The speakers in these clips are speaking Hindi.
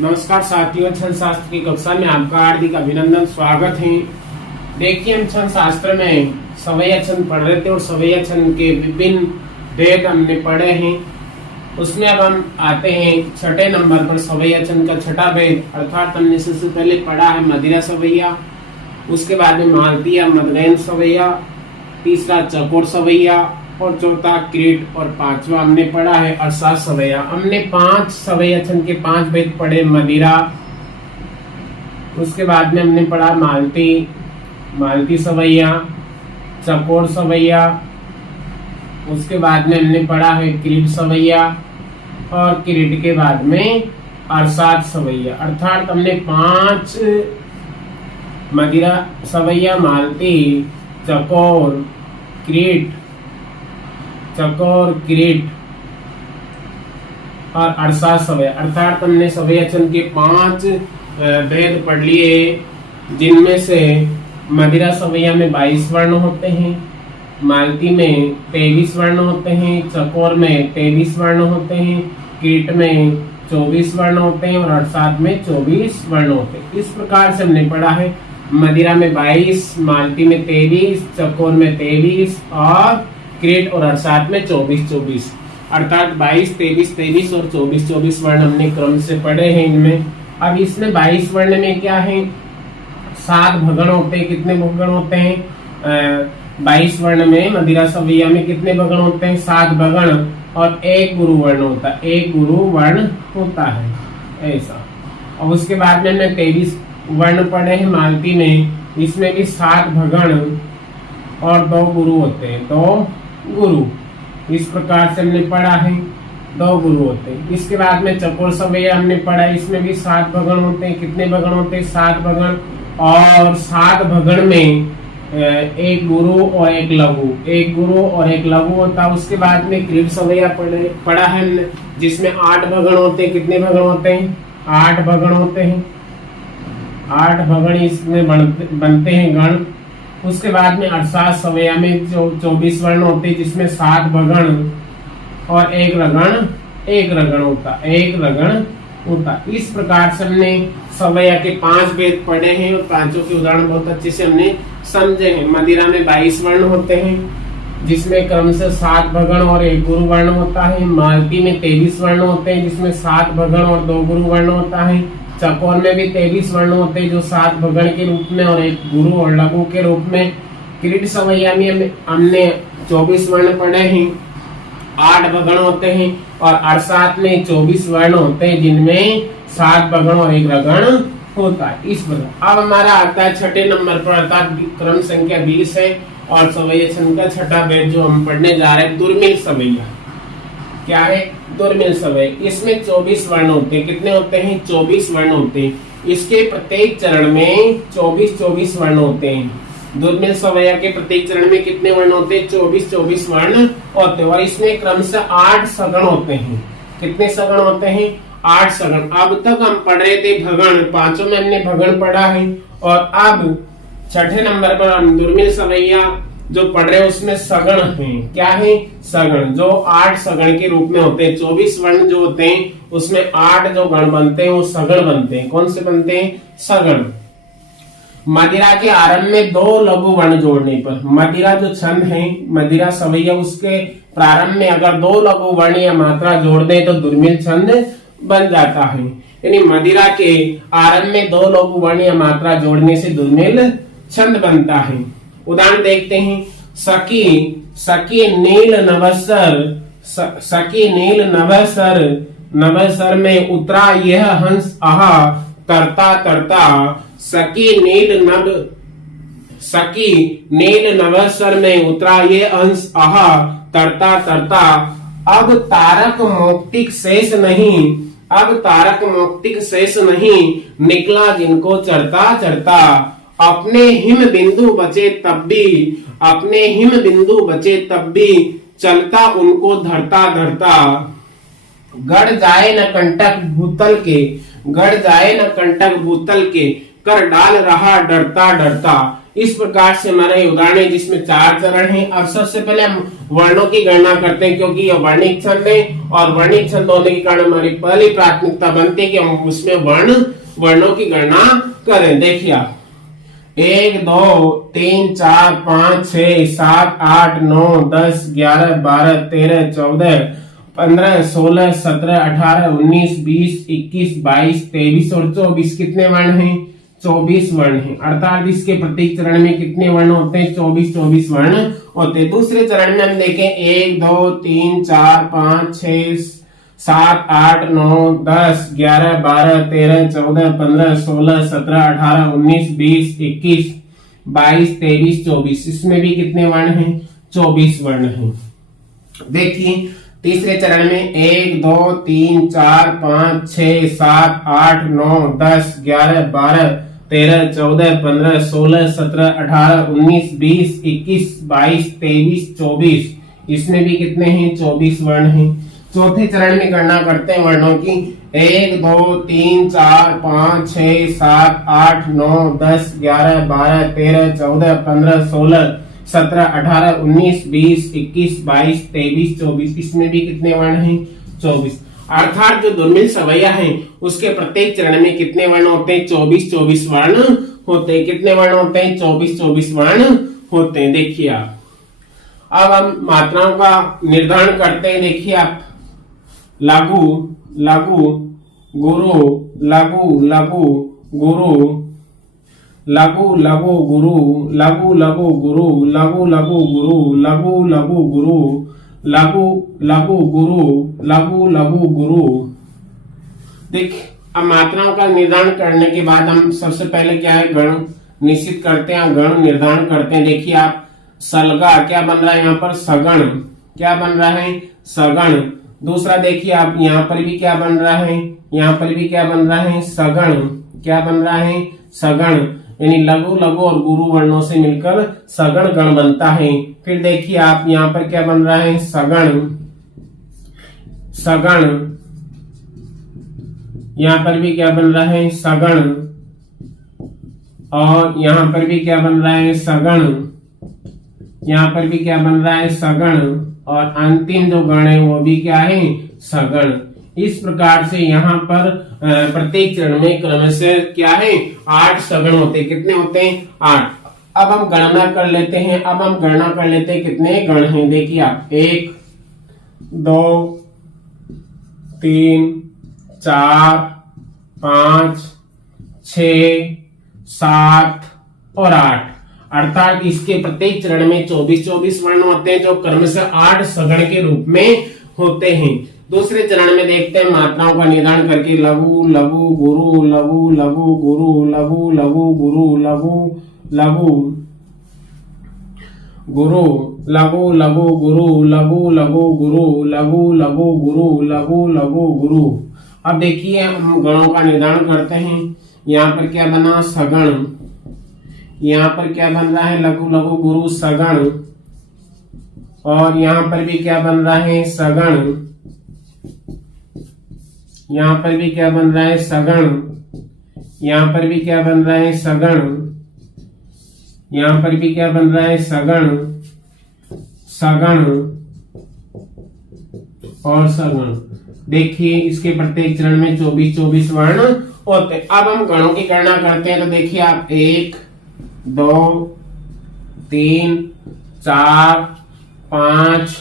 नमस्कार साथियों, छंद शास्त्र की कक्षा में आपका हार्दिक अभिनंदन, स्वागत है। देखिए, हम छंद शास्त्र में सवैया छंद पढ़ रहे थे और सवैया छंद के विभिन्न भेद हमने पढ़े हैं। उसमें अब हम आते हैं छठे नंबर पर। सवैया छंद का छठा भेद अर्थात हमने सबसे पहले पढ़ा है मदिरा सवैया, उसके बाद में मालतिया मदगैन सवैया, तीसरा चकोर सवैया और चौथा क्रीट और पांचवा हमने पढ़ा है अरसात सवैया। हमने 5 सवैया छंद के 5 भेद पढ़े। मदिरा, उसके बाद में हमने पढ़ा मालती सवैया, चकोर सवैया, उसके बाद में हमने पढ़ा है क्रीट सवैया और क्रीट के बाद में अरसात सवैया। अर्थात हमने 5 मदिरा सवैया, मालती, चकोर, क्रीट और अरसात सवैया, अर्थात हमने सवैया छंद के 5 भेद पढ़ लिए, जिनमें से मदिरा सवैया में 22 वर्ण होते हैं, मालती में 23 वर्ण होते हैं, चकोर में 23 वर्ण होते हैं, क्रीट में 24 वर्ण होते हैं और अरसात में 24 वर्ण होते हैं। इस प्रकार से हमने पढ़ा है मदिरा में 22, मालती में 23, चकोर में 23 और क्रीट और अरसात में 24, अर्थात 22, 23 और 24 वर्ण हमने क्रम से पढ़े हैं इनमें। अब इसमें 22 वर्ण में क्या है, 7 भगण होते हैं। कितने भगण होते हैं? 22 वर्ण में मदिरा सवैया में कितने भगण होते हैं? 7 भगण और 1 गुरु वर्ण होता है, 1 गुरु वर्ण होता है ऐसा। और उसके बाद में हमने 23 वर्ण पढ़े हैं मालती में, इसमें भी 7 भगण और 2 गुरु होते हैं, 2 गुरु। इस प्रकार से हमने पढ़ा है 2 गुरु होते हैं। इसके बाद में चकोर सवैया हमने पढ़ा, इसमें भी 7 भगण होते हैं। कितने भगण होते हैं? 7 भगण और 7 भगण में 1 गुरु और 1 लघु, 1 गुरु और 1 लघु होता है। उसके बाद में क्रीट सवैया पढ़ा है हमने, जिसमें 8 भगण होते हैं। कितने भगण होते हैं? 8 भगण होते हैं, 8 भगण इसमें बनते हैं गण। उसके बाद में अरसात सवैया में 24 वर्ण होते हैं, जिसमें 7 भगण और 1 रगण होता। इस प्रकार से हमने सवैया के 5 भेद पढ़े हैं और पांचों के उदाहरण बहुत अच्छे से हमने समझे हैं। मदिरा में 22 वर्ण होते हैं, जिसमें क्रम से 7 भगण और 1 गुरु वर्ण होता है। मालती में 23 वर्ण होते हैं, जिसमें 7 भगण और 2 गुरु वर्ण होता है। चकोर में भी 23 वर्ण होते हैं, जो 7 भगण के रूप में और 1 गुरु और लघु के रूप में। क्रीट सवैया में हमने 24 वर्ण पढ़े हैं, 8 भगण होते हैं और अरसात में 24 वर्ण होते हैं, जिनमें 7 भगण और 1 रगण होता है। इस प्रकार अब हमारा आता है छठे नंबर पर, अर्थात क्रम संख्या 20 है और सवैया छंद का छठा भेद जो हम पढ़ने जा रहे हैं दुर्मिल सवैया। क्या है? दुर्मिल सवैया। इसमें 24 वर्ण होते हैं। कितने होते हैं? 24 वर्ण होते हैं। इसके प्रत्येक चरण में 24 वर्ण होते हैं। दुर्मिल सवैया के प्रत्येक चरण में कितने वर्ण होते हैं? 24 वर्ण होते हैं और इसमें क्रम से 8 सगण होते हैं। कितने सगण होते हैं? 8 सगण। अब तक हम पढ़ रहे थे भगण, पांचों में हमने भगण पढ़ा है और अब छठे नंबर पर हम दुर्मिल सवैया जो पढ़ रहे हैं उसमें सगण हैं। क्या है? सगण, जो 8 सगण के रूप में होते हैं। 24 वर्ण जो होते हैं उसमें 8 जो गण बनते हैं वो सगण बनते हैं। कौन से बनते हैं? सगण। मदिरा के आरंभ में 2 लघु वर्ण जोड़ने पर, मदिरा जो छंद है मदिरा सवैया, उसके प्रारंभ में अगर 2 लघु वर्ण या मात्रा जोड़ दें तो दुर्मिल छंद बन जाता है। यानी मदिरा के आरंभ में 2 लघु वर्ण या मात्रा जोड़ने से दुर्मिल छंद बनता है। उदाहरण देखते हैं। सकी नील नभसर में उतरा यह हंस आहा तरता। सकी नील नभसर में उतरा ये हंस आहा तरता। अब तारक मौक्तिक शेष नहीं निकला जिनको चरता। अपने हिम बिंदु बचे तब भी चलता उनको धरता। गड़ जाए न कंटक भूतल के कर डाल रहा डरता। इस प्रकार से हमारा ये उदाहरण है जिसमें 4 चरण है। अब सबसे पहले हम वर्णों की गणना करते हैं, क्योंकि ये वर्णिक छंद है और वर्णिक छंद होने के कारण हमारी पहली प्राथमिकता बनती है कि हम उसमें वर्णों की गणना करें। देखिए आप 1 2 3 4 5 6 7 8 9 10 11 12 13 14 15 16 17 18 19 20 21 22 23 और 24 कितने वर्ण हैं? 24 वर्ण हैं। अर्थात इसके प्रत्येक चरण में कितने वर्ण होते हैं? 24 वर्ण होते हैं। दूसरे चरण में हम देखें 1 2 3 4 5 6 7 8 9 10 11 12 13 14 15 16 17 18 19 20 21 22 23 24 इसमें भी कितने वर्ण हैं? 24 वर्ण हैं। देखिए तीसरे चरण में 1 2 3 4 5 6 7 8 9 10 11 12 13 14 15 16 17 18 19 20 21 22 23 24 इसमें भी कितने हैं? 24 वर्ण हैं। चौथे चरण में गणना करते हैं वर्णों की 1 2 3 4 5 6 7 8 9 10 11 12 13 14 15 16 17 18 19 20 21 22 23 24 इसमें भी कितने वर्ण हैं? 24। अर्थात जो दुर्मिल सवैया हैं उसके प्रत्येक चरण में कितने वर्ण होते हैं? 24 वर्ण होते हैं। कितने वर्ण होते हैं? 24 वर्ण होते हैं। देखिए आप अब हम मात्राओं का निर्धारण करते हैं। देखिए आप लघु लघु गुरु लघु लघु गुरु लघु लघु गुरु लघु लघु गुरु लघु लघु गुरु लघु लघु गुरु लघु लघु गुरु लघु लघु गुरु। देख अब मात्राओं का निर्धारण करने के बाद हम सबसे पहले क्या है? गण निश्चित करते हैं, गण निर्धारण करते हैं। देखिए आप सलगा क्या बन रहा है? यहाँ पर सगण क्या बन रहा है? सगण। दूसरा देखिए आप यहाँ पर भी क्या बन रहा है? यहाँ पर भी क्या बन रहा है? सगण। क्या बन रहा है? सगण। यानी लघु लघु और गुरु वर्णों से मिलकर सगण गण बनता है। फिर देखिए आप यहाँ पर क्या बन रहा है? सगण सगण। यहाँ पर भी क्या बन रहा है? सगण। और यहाँ पर भी क्या बन रहा है? सगण। यहाँ पर भी क्या बन रहा है? सगण। और अंतिम जो गण है वो भी क्या है? सगण। इस प्रकार से यहाँ पर प्रत्येक चरण में क्रमशः क्या है? 8 सगण होते हैं। कितने होते हैं? 8। अब हम गणना कर लेते हैं। कितने गण हैं? देखिए आप 1 2 3 4 5 6 7 और 8। अर्थात इसके प्रत्येक चरण में 24 वर्ण होते हैं जो क्रमशः 8 सगण के रूप में होते हैं। दूसरे चरण में देखते हैं मात्राओं का निर्धारण करके लघु लघु गुरु लघु लघु गुरु लघु लघु गुरु लघु लघु गुरु लघु लघु गुरु लघु लघु गुरु लघु लघु गुरु लघु लघु गुरु। अब देखिए हम गणों का निर्धारण करते हैं। यहाँ पर क्या बना? सगण। यहाँ पर क्या बन रहा है? लघु लघु गुरु सगण। और यहाँ पर भी क्या बन रहा है? सगण। यहाँ पर भी क्या बन रहा है? सगण। यहाँ पर भी क्या बन रहा है? सगण। यहाँ पर भी क्या बन रहा है? सगण सगण और सगण। देखिए इसके प्रत्येक चरण में 24 वर्ण होते हैं। अब हम गणों की गणना करते हैं। तो देखिए आप 1 2 3 4 5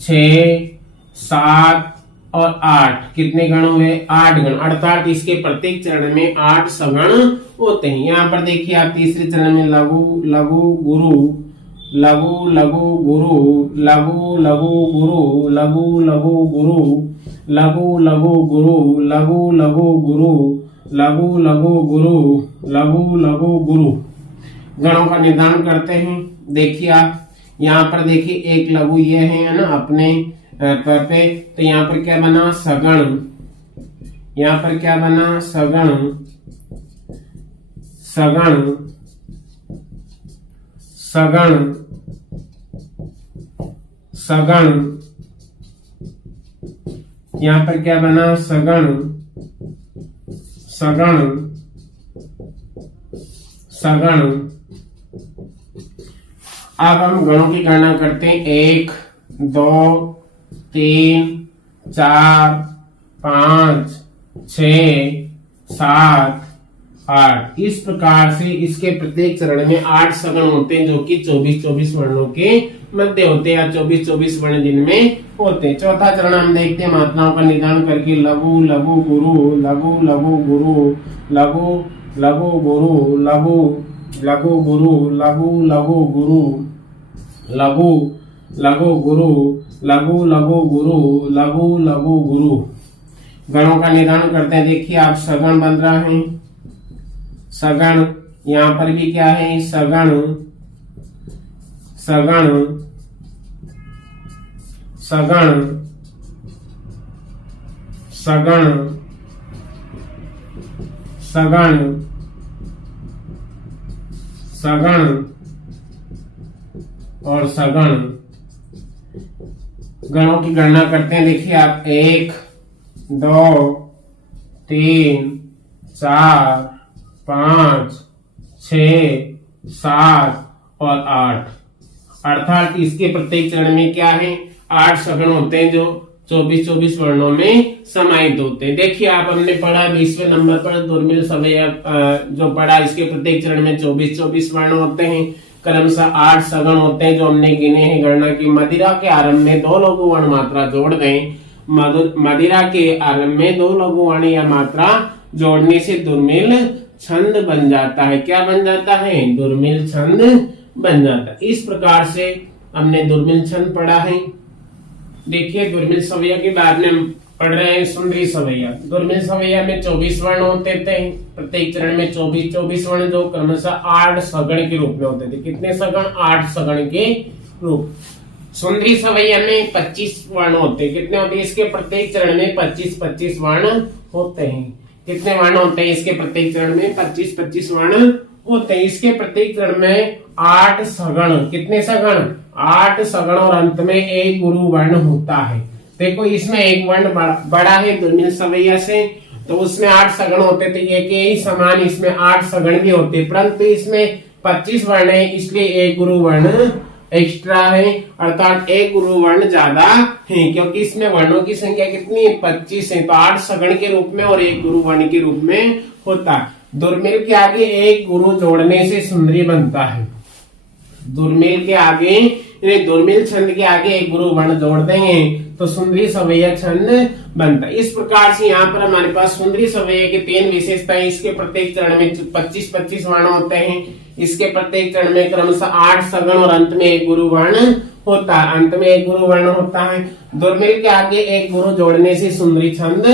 6 7 और 8 कितने गण हुए? 8 गण। अर्थात इसके प्रत्येक चरण में 8 सगण होते हैं। यहाँ पर देखिए आप तीसरे चरण में लघु लघु गुरु लघु लघु गुरु लघु लघु गुरु लघु लघु गुरु लघु लघु गुरु लघु लघु गुरु लघु लघु गुरु लघु लघु गुरु। गणों का निर्धारण करते हैं। देखिए आप यहाँ पर देखिए एक लघु ये है ना अपने पर पे, तो यहाँ पर क्या बना? सगण। यहाँ पर क्या बना? सगण सगण सगण सगण। यहाँ पर क्या बना? सगण सगण सगण अब हम गणों की गणना करते हैं। 1 2 3 4 5 6 7 8। इस प्रकार से इसके प्रत्येक चरण में 8 सगण होते हैं, जो कि 24-24 वर्णों के मध्य होते हैं या 24-24 वर्ण जिनमें होते हैं। चौथा चरण हम देखते हैं मात्राओं का निदान करके। लघु लघु गुरु, लघु लघु गुरु, लघु लघु गुरु, लघु लघु गुरु, लघु लघु गुरु, लघु लघु गुरु, लघु लघु गुरु, लघु लघु गुरु। गणों का निदान करते हैं। देखिए आप सगण बन रहा है, सगण यहां पर भी क्या है, सगण सगण सगण सगण सगण सगण और सगण। गणों की गणना करते हैं। देखिए आप 1 2 3 4 5 6 7 और 8। अर्थात इसके प्रत्येक चरण में क्या है, 8 सगण होते हैं जो 24-24 वर्णों में समाहित होते हैं। देखिए आप हमने पढ़ा 20वें नंबर पर दुर्मिल सवैया जो पढ़ा, इसके प्रत्येक चरण में 24-24 वर्ण होते हैं, क्रमशः 8 सगण होते हैं जो हमने गिने हैं, गणना की। मदिरा के आरंभ में 2 लघु वर्ण मात्रा जोड़ दें। मदिरा के आरंभ में 2 लघु वर्ण या मात्रा जोड़ने से दुर्मिल छंद बन जाता है। क्या बन जाता है, दुर्मिल छंद बन जाता है। इस प्रकार से हमने दुर्मिल छंद पढ़ा है। देखिए दुर्मिल सवैया के बाद में हम पढ़ रहे हैं सुंदरी सवैया। दुर्मिल सवैया में 24 वर्ण होते थे, प्रत्येक चरण में 24-24 वर्ण जो क्रमशः 8 सगण के रूप में होते थे। कितने सगण, 8 सगण के रूप। सुंदरी सवैया में 25 वर्ण होते, कितने होते हैं, इसके प्रत्येक चरण में 25-25 वर्ण होते हैं। कितने वर्ण होते हैं इसके प्रत्येक चरण में, 25-25 वर्ण होते हैं। इसके प्रत्येक चरण में 8 सगण, कितने सगण, 8 सगण और अंत में एक गुरु वर्ण होता है। देखो इसमें एक वर्ण बड़ा है दुर्मिल सवैया से, तो उसमें 8 सगण होते थे, एक ही समान इसमें 8 सगण भी होते, परंतु इसमें 25 वर्ण है, इसलिए एक गुरु वर्ण एक्स्ट्रा है, अर्थात एक गुरु वर्ण ज्यादा है, क्योंकि इसमें वर्णों की संख्या कितनी है, 25 है, तो 8 सगण के रूप में और एक गुरु वर्ण के रूप में होता। दुर्मिल के आगे एक गुरु जोड़ने से सुंदरी बनता है। दुर्मिल के आगे, दुर्मिल छंद के आगे एक गुरु वर्ण जोड़ देंगे तो सुंदरी सवैया छंद बनता है। इस प्रकार से यहाँ पर हमारे पास सुंदरी सवैया की 3 विशेषताएं। इसके प्रत्येक चरण में 25-25 वर्ण होते हैं, इसके प्रत्येक चरण में क्रमशः 8 सगण और अंत में एक गुरु वर्ण होता है, अंत में एक गुरु वर्ण होता है। दुर्मिल के आगे एक गुरु जोड़ने से सुंदरी छंद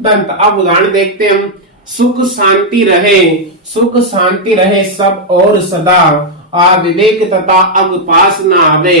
बनता। अब उदाहरण देखते हैं हम। सुख शांति रहे, सुख शांति रहे सब और सदा, अविवेक तथा अग पास न आवे,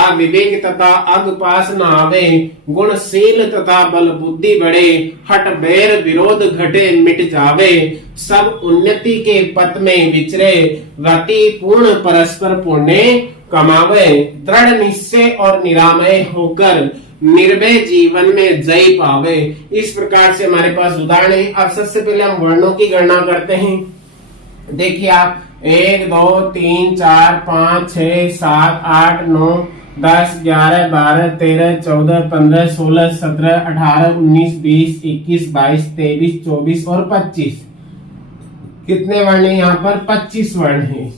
अविवेक तथा अग पास न आवे, गुणशील तथा बल बुद्धि बढ़े, हट बैर विरोध घटे मिट जावे, सब उन्नति के पथ में विचरे, गति पूर्ण परस्पर पुण्य कमावे, दृढ़ निश्चय और निरामय होकर निर्भय जीवन में जय पावे। इस प्रकार से हमारे पास उदाहरण है। अब सबसे पहले हम वर्णों की गणना करते हैं। देखिए आप 1 2 3 4 5 6 7 8 9 10 11 12 13 14 15 16 17 18 19 20 21 22 23 24 और 25। कितने वर्ण है यहाँ पर, 25 वर्ण है।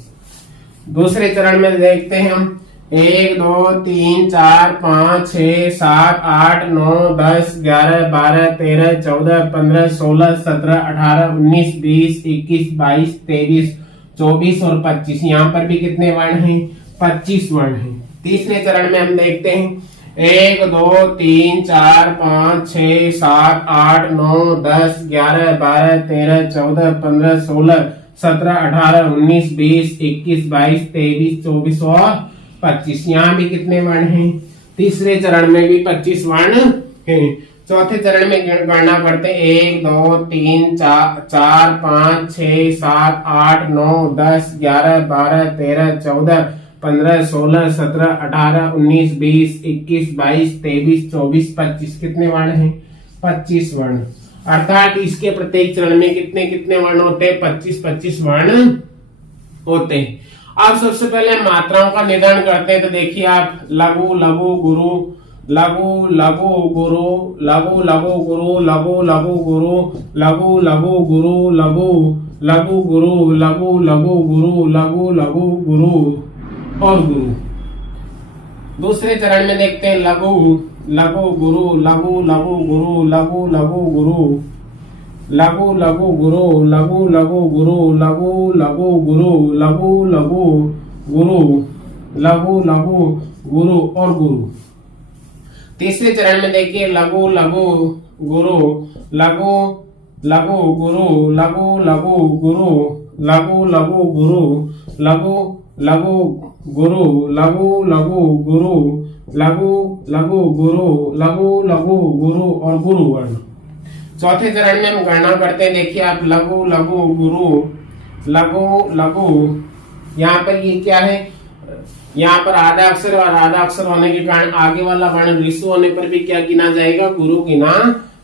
दूसरे चरण में देखते हैं हम 1 2 3 4 5 6 7 8 9 10 11 12 13 14 15 16 17 18 19 20 21 22 23 24 और 25। यहाँ पर भी कितने वर्ण हैं, 25 वर्ण हैं। तीसरे चरण में हम देखते हैं 1 2 3 4 5 6 7 8 9 10 11 12 13 14 15 16 17 18 19 20 21 22 23 24 और 25। यहाँ भी कितने वर्ण हैं, तीसरे चरण में भी 25 वर्ण हैं। चौथे चरण में गणना करते हैं 1 2 3 4 5 6 7 8 9 10 11 12 13 14 15 16 17 18 19 20 21 22 23 24 25। कितने वर्ण हैं, 25 वर्ण। अर्थात इसके प्रत्येक चरण में कितने कितने वर्ण होते हैं, 25-25 वर्ण होते हैं। अब सबसे पहले मात्राओं का निर्धारण करते हैं। तो देखिए आप लघु लघु गुरु, लघु लघु गुरु, लघु लघु गुरु, लघु लघु गुरु, लघु लघु गुरु, लघु लघु गुरु, लघु लघु गुरु, लघु लघु गुरु और गुरु। दूसरे चरण में देखते हैं लघु लघु गुरु, लघु लघु गुरु, लघु लघु गुरु, लघु लघु गुरु, लघु लघु गुरु, लघु लघु गुरु, लघु लघु गुरु, लघु लघु गुरु और गुरु। तीसरे चरण में देखिए लघु लघु गुरु, लघु लघु गुरु, लघु लघु गुरु, लघु लघु गुरु, लघु लघु गुरु, लघु लघु गुरु, लघु लघु गुरु, लघु लघु गुरु और गुरु वर्ण। चौथे चरण में हम गणना करते हैं। देखिए आप लघु लघु गुरु, लघु लघु, यहाँ पर ये क्या है, यहाँ पर आधा अक्षर और आधा अक्षर होने के कारण आगे वाला वर्ण ऋषु होने पर भी क्या गिना जाएगा, गुरु गिना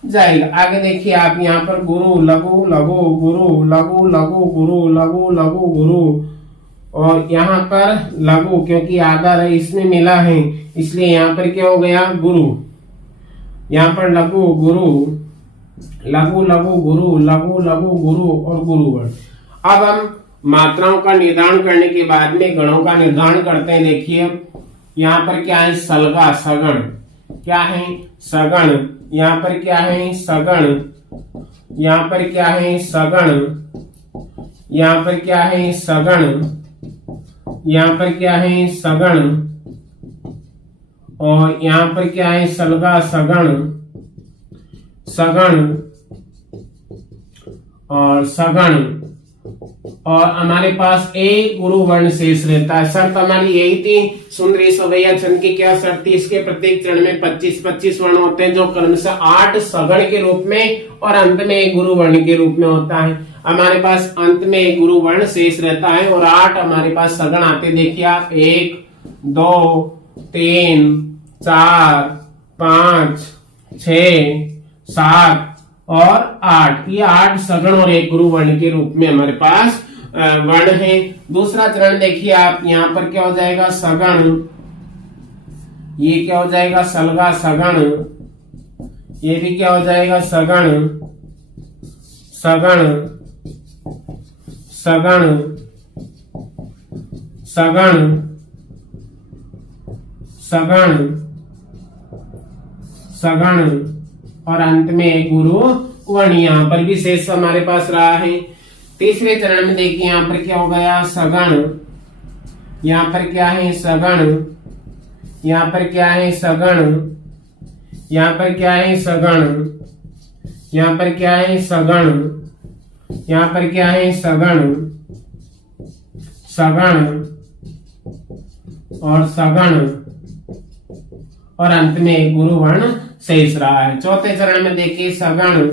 जाएगा। आगे देखिए आप यहाँ पर गुरु लघु लघु गुरु, लघु लघु गुरु, लघु लघु गुरु और यहाँ पर लघु क्योंकि आधा रही इसमें मिला है इसलिए यहाँ पर क्या हो गया गुरु। यहाँ पर लघु गुरु, लघु लघु गुरु, लघु लघु गुरु और गुरु वर्ण। अब हम मात्राओं का निर्धारण करने के बाद में गणों का निर्धारण करते हैं। देखिए यहाँ पर क्या है सलगा सगण, क्या है सगण, यहाँ पर क्या है सगण, यहाँ पर क्या है सगण, यहाँ पर क्या है सगण, यहाँ पर क्या है सगण और यहाँ पर क्या है सलगा सगण, सगण और सगण और हमारे पास एक गुरु वर्ण शेष रहता है। शर्त हमारी यही थी सुंदरी सवैया छंद की, क्या शर्त थी, इसके प्रत्येक चरण में 25-25 वर्ण होते हैं जो क्रमशः 8 सगण के रूप में और अंत में एक गुरु वर्ण के रूप में होता है। हमारे पास अंत में एक गुरु वर्ण शेष रहता है और 8 हमारे पास सगण आते। देखिए आप 1 2 3 4 5 6 7 और 8, ये 8 सगण और एक गुरु वर्ण के रूप में हमारे पास वर्ण है। दूसरा चरण देखिए आप, यहाँ पर क्या हो जाएगा सगण, ये क्या हो जाएगा सलगा सगण, ये भी क्या हो जाएगा सगण, सगण सगण सगण सगण सगण और अंत में एक गुरु वर्ण यहाँ पर भी शेष हमारे पास रहा है। तीसरे चरण में देखिए यहाँ पर क्या हो गया सगण, यहाँ पर क्या है सगण, यहाँ पर क्या है सगण, यहाँ पर क्या है सगण, यहाँ पर क्या है सगण, यहाँ पर क्या है सगण, सगण और सगण और अंत में एक गुरु वर्ण शेष रहा है। चौथे चरण में देखिए सगण,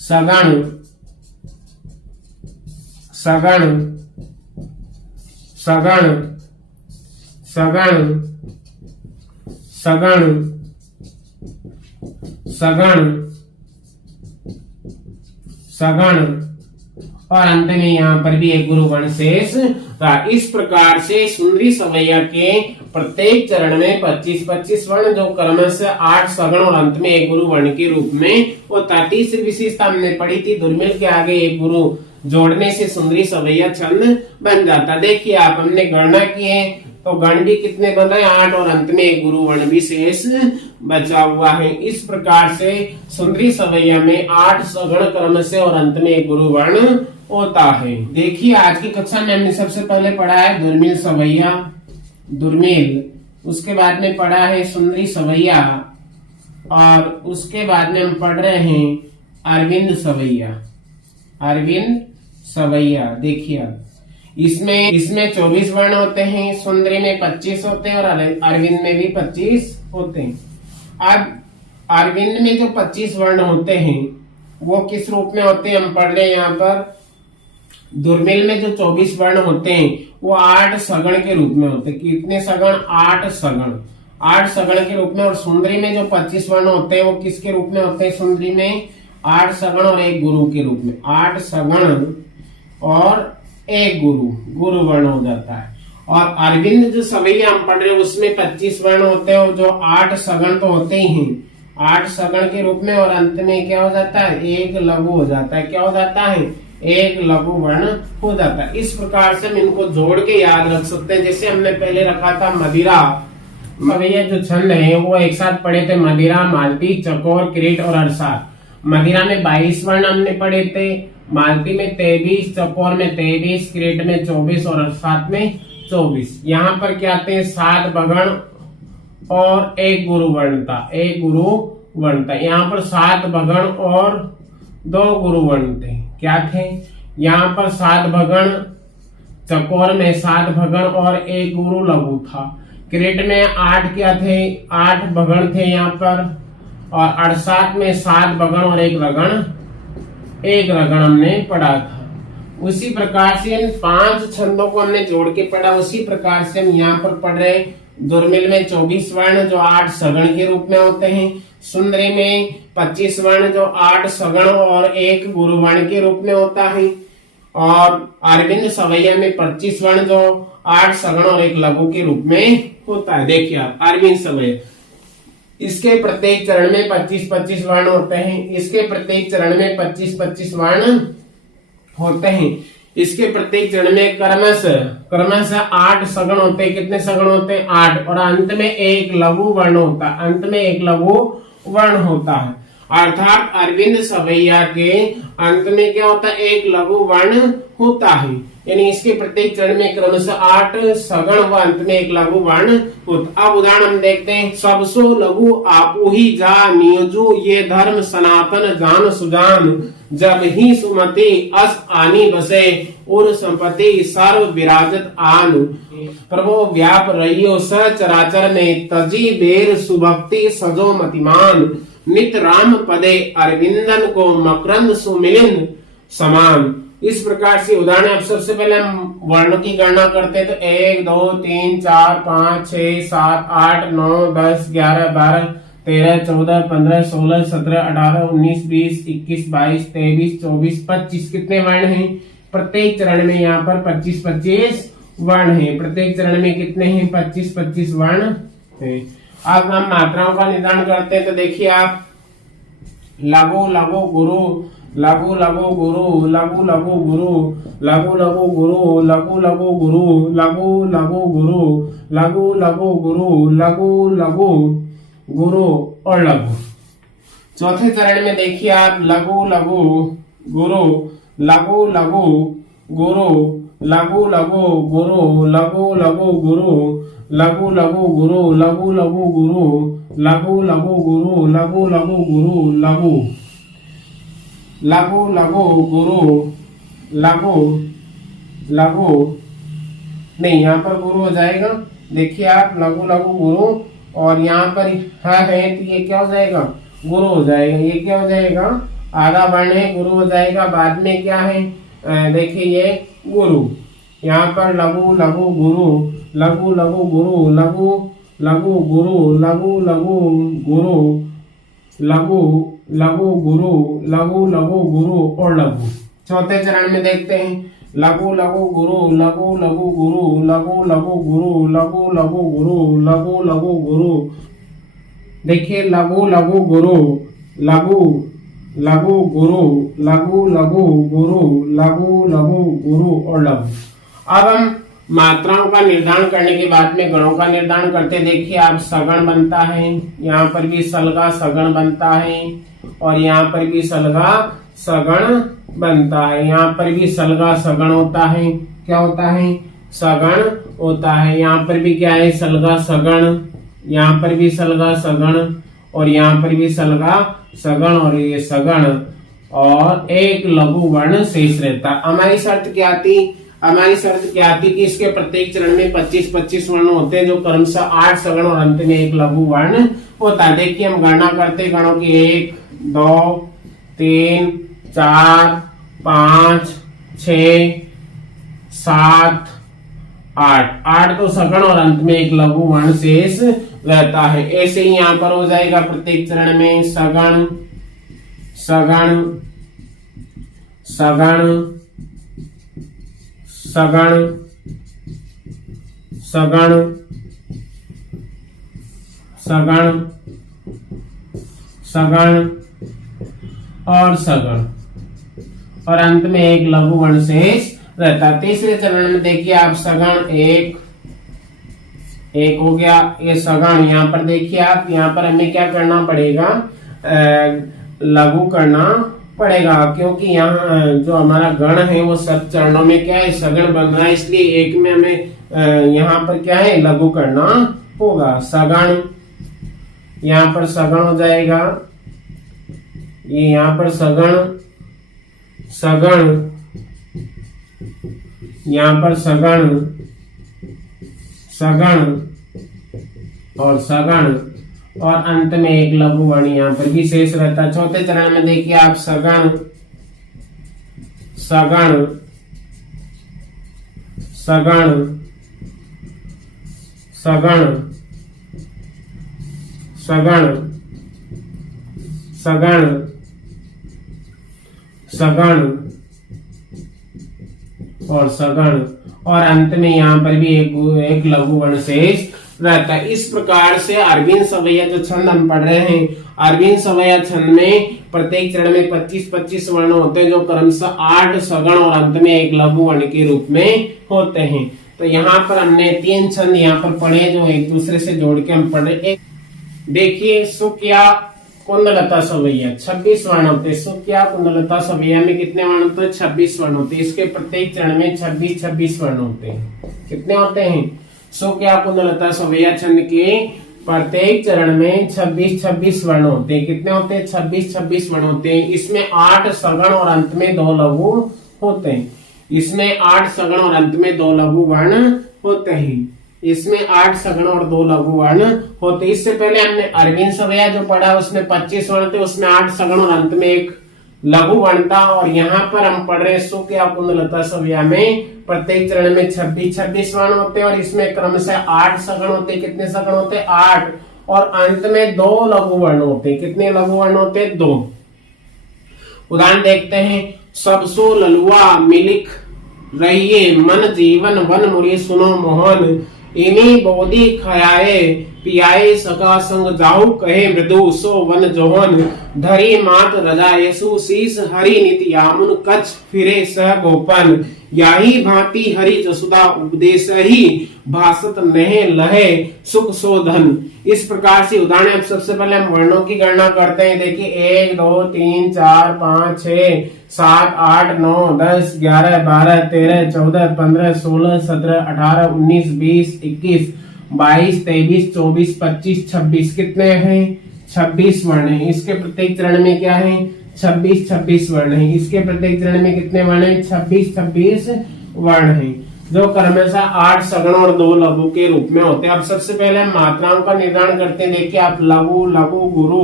सगण सगण सगण सगण सगण सगण सगण और अंत में यहाँ पर भी एक गुरु वर्ण शेष था। इस प्रकार से सुंदरी सवैया के प्रत्येक चरण में 25-25 वर्ण जो क्रमशः 8 सगण और अंत में एक गुरु वर्ण के रूप में होता। तीसरी विशेषता हमने पढ़ी थी दुर्मिल के आगे एक गुरु जोड़ने से सुंदरी सवैया छंद बन जाता। देखिए आप हमने गणना की है तो गण भी कितने बन रहे 8 और अंत में एक गुरु वर्ण भी शेष बचा हुआ है। इस प्रकार से सुंदरी सवैया में 8 सगण क्रम से और अंत में एक गुरु वर्ण होता है। देखिए आज की कक्षा में हमने सबसे पहले पढ़ा है दुर्मिल सवैया, दुर्मिल, उसके बाद में पढ़ा है सुंदरी सवैया और उसके बाद में हम पढ़ रहे हैं अरविंद सवैया, अरविंद सवैया। देखिए इसमें 24 वर्ण होते हैं, सुंदरी में 25 होते हैं और अरविंद में भी 25 होते हैं। अब अरविंद में जो 25 वर्ण होते हैं वो किस रूप में होते हैं हम पढ़ रहे हैं यहाँ पर। दुर्मिल में जो 24 वर्ण होते हैं वो 8 सगण के रूप में होते हैं। कितने सगण? 8 सगण, 8 सगण के रूप में। और सुंदरी में जो 25 वर्ण होते हैं वो किसके रूप में होते हैं? सुंदरी में 8 सगण और एक गुरु के रूप में। 8 सगण और एक गुरु वर्ण हो जाता है। और अरविंद जो सवैया हम पढ़ रहे हैं उसमें 25 वर्ण होते हैं, जो 8 सगण तो होते ही हैं, 8 सगण के रूप में, और अंत में क्या हो जाता है, एक लघु हो जाता है। क्या हो जाता है, एक लघु वर्ण हो जाता है। इस प्रकार से हम इनको जोड़ के याद रख सकते हैं। जैसे हमने पहले रखा था मदिरा, सवैया जो छंद है वो एक साथ पढ़े थे, मदिरा, मालती, चकोर, क्रीट और अरसात। मदिरा में 22 वर्ण हमने पढ़े थे, मालती में 23, चकोर में 23, क्रीट में 24 और अरसात में 24। यहाँ पर क्या थे, 7 बगण और एक गुरु वर्ण था, एक गुरु वर्ण था। यहाँ पर 7 बगण और 2 गुरु वर्ण थे। क्या थे, यहाँ पर 7 भगण, चकोर में 7 भगण और एक गुरु लघु था। क्रीट में 8 क्या थे, 8 भगण थे यहाँ पर, और अड़सात में 7 भगण और एक रगण हमने पढ़ा था। उसी प्रकार से इन 5 छंदों को हमने जोड़ के पढ़ा। उसी प्रकार से हम यहाँ पर पढ़ रहे हैं। दुर्मिल में 24 वर्ण जो 8 सगण के रूप में होते हैं, सुंदरी में 25 वर्ण जो 8 सगण और एक गुरु वर्ण के रूप में होता है, और अरविंद सवैया में 25 वर्ण जो 8 सगण और एक लघु के रूप में होता है। देखिए आप, अरविंद सवैया, इसके प्रत्येक चरण में 25-25 वर्ण होते हैं, इसके प्रत्येक चरण में 25-25 वर्ण होते हैं, इसके प्रत्येक चरण में क्रमशः 8 सगण होते हैं। कितने सगण होते हैं, 8, और अंत में एक लघु वर्ण होता है, अंत में एक लघु वर्ण होता है। अर्थात अरविंद सवैया के अंत में क्या होता है, एक लघु वर्ण होता है। यानी इसके प्रत्येक चरण में क्रमशः 8 सगण व अंत में एक लघु वर्ण होता। अब उदाहरण हम देखते हैं। सबसो लघु आपू ही जा नियोजु, ये धर्म सनातन जान सुजान, जब ही सुमति अस आनी बसे, उर संपत्ति सर्व विराजत आन, प्रभो व्याप रहियो सचराचर में, तजी बेर सुभक्ति सजो मतिमान, नित राम पदे अरविंदन को मकरंद सुमिलिन समान। इस प्रकार से उदाहरण। अब सबसे पहले हम वर्ण की गणना करते हैं, तो 1 2 3 4 5 6 7 8 9 10 11 12 13 14 15 16 17 18 19 20 21 22 23 24 25 कितने वर्ण हैं, प्रत्येक चरण में यहाँ पर 25-25 वर्ण हैं। प्रत्येक चरण में कितने हैं, 25-25 वर्ण हैं। अब हम मात्राओं का निर्धारण करते हैं, तो देखिए आप, लघु लघु गुरु, लघु लघु गुरु, लघु लघु गुरु, लघु लघु गुरु, लघु लघु गुरु, लघु लघु गुरु, लघु लघु गुरु, लघु लघु गुरु और लघु। चौथे चरण में देखिए आप, लघु लघु गुरु, लघु लघु गुरु, लघु लघु गुरु, लघु लघु गुरु, लघु लघु गुरु, लघु लघु गुरु, लघु लघु गुरु, लघु लघु गुरु, लघु लघु लघु गुरु, लघु लघु नहीं, यहाँ पर गुरु हो जाएगा। देखिए आप, लघु लघु गुरु, और यहाँ पर है तो ये क्या हो जाएगा, गुरु हो जाएगा। ये क्या हो जाएगा, आधा वर्ण है, गुरु हो जाएगा। बाद में क्या है, देखिए ये गुरु, यहाँ पर लघु लघु गुरु, लघु लघु गुरु, लघु लघु गुरु, लघु लघु गुरु, लघु लघु गुरु, लघु लघु गुरु और लघु। चौथे चरण में देखते हैं, लघु लघु गुरु, लघु लघु गुरु, लघु लघु गुरु, लघु लघु गुरु, लघु लघु गुरु। देखिए, लघु लघु गुरु, लघु लघु गुरु, लघु लघु गुरु, लघु लघु गुरु और लघु। अब हम मात्राओं का निर्धारण करने के बाद में गणों का निर्धारण करते। देखिए आप, सगण बनता है, यहाँ पर भी सलगा सगण बनता है, और यहाँ पर भी सलगा सगण बनता है। यहाँ पर भी सलगा सगण होता है। क्या होता है, सगण होता है। यहाँ पर भी क्या है, सलगा सगण, यहाँ पर भी सलगा सगण, और यहाँ पर भी सलगा सगण, और ये सगण, और एक लघु वर्ण शेष रहता। हमारी शर्त क्या थी, हमारी शर्त क्या थी कि इसके प्रत्येक चरण में 25-25 वर्ण होते हैं, जो क्रमशः 8 सगण और अंत में एक लघु वर्ण होता है। देखिए हम गणना करते हैं गणों की, 1 2 3 4 5 6 7 8, 8 तो सगण और अंत में एक लघु वर्ण शेष रहता है। ऐसे ही यहाँ पर हो जाएगा, प्रत्येक चरण में सगण सगण सगण सगण, सगण, सगण, सगण और सगण, और अंत में एक लघु वर्ण शेष रहता है। तीसरे चरण में देखिए आप सगण एक हो गया, ये सगण। यहाँ पर देखिए आप, यहाँ पर हमें क्या करना पड़ेगा, लघु करना पड़ेगा, क्योंकि यहाँ जो हमारा गण है वो सब चरणों में क्या है, सगण बन रहा है, इसलिए एक में हमें यहाँ पर क्या है, लघु करना होगा। सगण, यहाँ पर सगण हो जाएगा, ये यहाँ पर सगण, सगण, यहाँ पर सगण, सगण और सगण, और अंत में एक लघु वर्ण यहाँ पर भी शेष रहता है। चौथे चरण में देखिए आप सगण, सगण, सगण, सगण, सगण, सगण, सगण और सगण, और अंत में यहाँ पर भी एक लघु वर्ण शेष रहता है। इस प्रकार से अरविंद सवैया जो छंद हम पढ़ रहे हैं, अरविंद सवैया छंद में प्रत्येक चरण में 25-25 वर्ण होते हैं, जो क्रमशः 8 सगण और अंत में एक लघु वर्ण के रूप में होते हैं। तो यहाँ पर हमने 3 छंद यहाँ पर पढ़े जो एक दूसरे से जोड़ के हम पढ़ रहे। देखिए सुक्या कुंडलता सवैया 26 वर्ण होते हैं। सुक्या कुंडलता सवैया में कितने वर्ण होते हैं, 26 वर्ण होते हैं। इसके प्रत्येक चरण में 26-26 वर्ण होते हैं। कितने होते हैं, सुक्या कुंडलता सवैया छंद के प्रत्येक चरण में 26-26 वर्ण होते हैं। कितने होते हैं, 26-26 वर्ण होते हैं। इसमें 8 सगण और अंत में 2 लघु होते हैं। इसमें 8 सगण और अंत में 2 लघु वर्ण होते हैं। इसमें 8 सगण और 2 लघु वर्ण होते। इससे पहले हमने अरविंद सवैया जो पढ़ा उसमें 25 वर्ण थे, उसमें 8 सगण और अंत में एक लघु वर्ण था। और यहाँ पर हम पढ़ रहे हैं सुक्या कुंडलता सवैया में प्रत्येक चरण में 26-26 वर्ण होते हैं, और इसमें क्रमशः 8 सगण होते। कितने सगण होते, 8, और अंत में 2 लघु वर्ण होते। कितने लघु वर्ण होते, 2। उदाहरण देखते हैं। सबसो ललुआ मिलिक रहिए मन जीवन वन मुरी सुनो मोहन, इनी बोधी खयाए पियाए सका संग जाहु कहे मृदु सो वन जोहन, धरी मात रजा येसु शीस हरि निति यामुन कच्छ फिरे सह गोपन, याही भांति हरि जसुदा उपदेश ही भाषत नहे लहे सुख शोधन। इस प्रकार से उदाहरण हम सबसे पहले हम वर्णों की गणना करते हैं। देखिए 1 2 3 4 5 6 7 8 9 10 11 12 13 14 15 16 17 18 19 20 21 22 23 24 25 26 कितने हैं, 26 वर्ण हैं। इसके प्रत्येक चरण में क्या है, 26-26 वर्ण हैं। इसके प्रत्येक चरण में कितने वर्ण हैं, 26-26 वर्ण हैं, जो क्रमशः 8 सगण और 2 लघु के रूप में होते हैं। अब सबसे पहले हम मात्राओं का निर्धारण करते हैं। देखिए आप लघु लघु गुरु,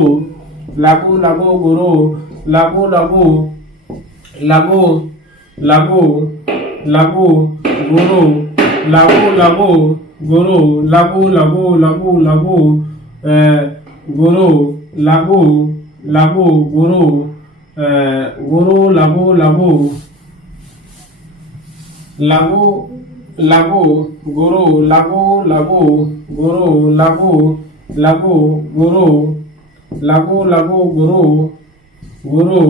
लघु लघु गुरु, लघु लघु लघु लघु लघु गुरु, लघु लघु गुरु, लघु लघु लघु लघु गुरु, लघु लघु गुरु, गुरु लघु लघु लघु लघु गुरु, लघु लघु गुरु, लघु लघु गुरु, लघु लघु गुरु, गुरु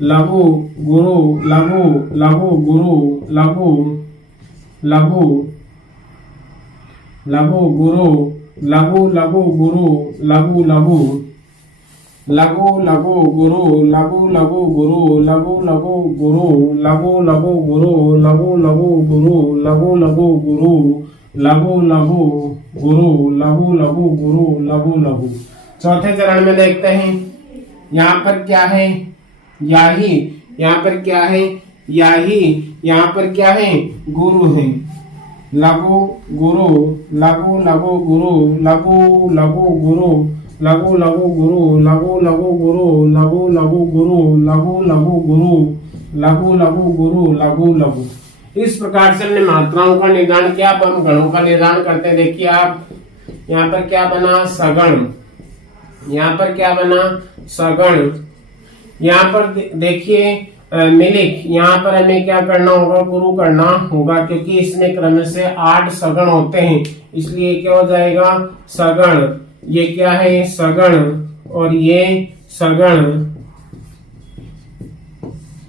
लघु गुरु, लघु लघु गुरु, लघु लघु लघु गुरु, लघु लघु गुरु, लघु लघु लघु लघु गुरु, लघु लघु गुरु, लघु लघु गुरु, लघु लघु गुरु, लघु लघु गुरु, लघु लघु गुरु, लघु लघु गुरु, लघु लघु गुरु, लघु लघु। चौथे चरण में देखते हैं। यहाँ पर क्या है, याही, यहाँ पर क्या है, याही, यहाँ पर क्या है, गुरु है। लघु गुरु, लघु लघु गुरु, लघु लघु गुरु, लघु लघु गुरु, लघु लघु गुरु, लघु लघु गुरु, लघु लघु गुरु, लघु लघु गुरु, लघु लघु। इस प्रकार से हमने मात्राओं का निर्धारण किया। अब हम गणों का निर्धारण करते हैं। देखिए आप, यहाँ पर क्या बना, सगण, यहाँ पर क्या बना, सगण। यहाँ पर देखिए मिलिक, यहाँ पर हमें क्या करना होगा, गुरु करना होगा, क्योंकि इसमें क्रम से 8 सगण होते हैं, इसलिए क्या हो जाएगा, सगण। ये क्या है, सगण, और ये सगण।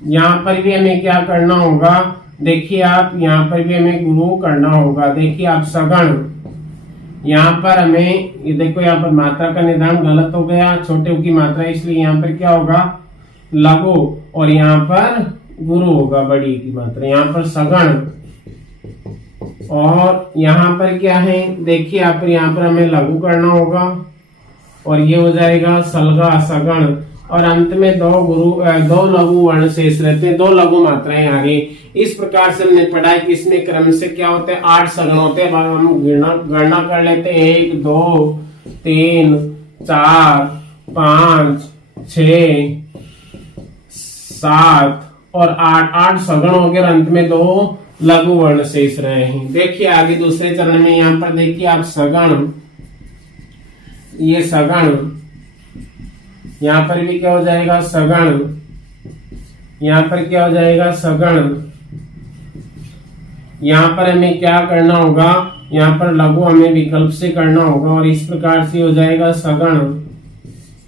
यहाँ पर भी हमें क्या करना होगा, देखिए आप, यहाँ पर भी हमें गुरु करना होगा। देखिए आप, सगण, यहाँ पर हमें, ये देखो यहाँ पर मात्रा का निदान गलत हो गया, छोटे की मात्रा, इसलिए यहाँ पर क्या होगा, लघु, और यहाँ पर गुरु होगा, बड़ी की मात्रा, यहाँ पर सगण। और यहाँ पर क्या है, देखिए यहाँ पर हमें लघु करना होगा, और ये हो जाएगा सलगा, सगण। और अंत में दो लघु वर्ण शेष रहते हैं, 2 लघु मात्राएं आगे। इस प्रकार से हमने पढ़ा है कि इसमें क्रम से क्या होते हैं, 8 सगण होते हैं। हम गणना कर लेते हैं, 1 2 3 4 5 6 7 और 8 सगण हो गए, अंत में 2 लघु वर्ण शेष रहे हैं। देखिए आगे दूसरे चरण में, यहाँ पर देखिए आप, सगण, ये सगण, यहाँ पर भी क्या हो जाएगा, सगण, यहाँ पर क्या हो जाएगा, सगण। यहाँ पर हमें क्या करना होगा, यहाँ पर लघु हमें विकल्प से करना होगा, और इस प्रकार से हो जाएगा सगण,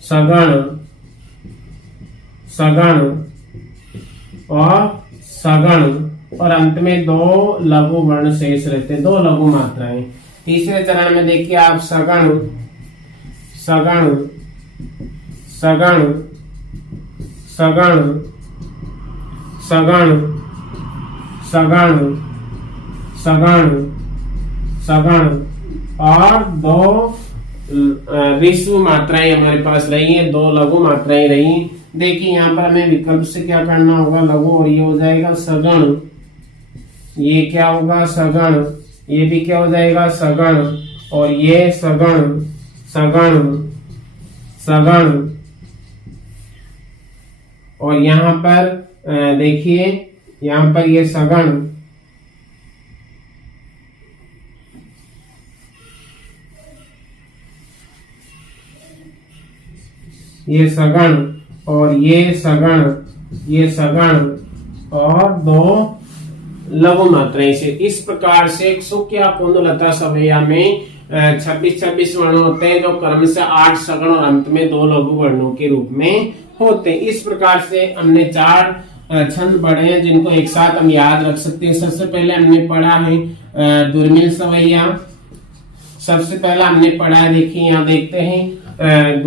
सगण, सगण और सगण, और अंत में 2 लघु वर्ण शेष रहते हैं, 2 लघु मात्राएं। तीसरे चरण में देखिए आप, सगण, सगण, सगण, सगण, सगण, सगण, सगण, सगण, और 2 विश्व मात्राएं हमारे पास रही हैं, 2 लघु मात्राएं रही। देखिए यहाँ पर हमें विकल्प से क्या करना होगा, लघु, और ये हो जाएगा सगण, ये क्या होगा, सगण, ये भी क्या हो जाएगा, सगण, और ये सगण, सगण, सगण। और यहाँ पर देखिए, यहाँ पर ये सगण, ये सगण, और ये सगण, ये सगण, और 2 लघु मात्राएं से। इस प्रकार से सुक्या कुंडलता सवैया में 26 वर्ण होते हैं, जो क्रम से 8 सगण और अंत में 2 लघु वर्णों के रूप में होते हैं। इस प्रकार से हमने 4 छंद पढ़े हैं, जिनको एक साथ हम याद रख सकते हैं। सबसे पहले हमने पढ़ा है दुर्मिल सवैया, सबसे पहला हमने पढ़ा है, देखिए यहाँ देखते हैं,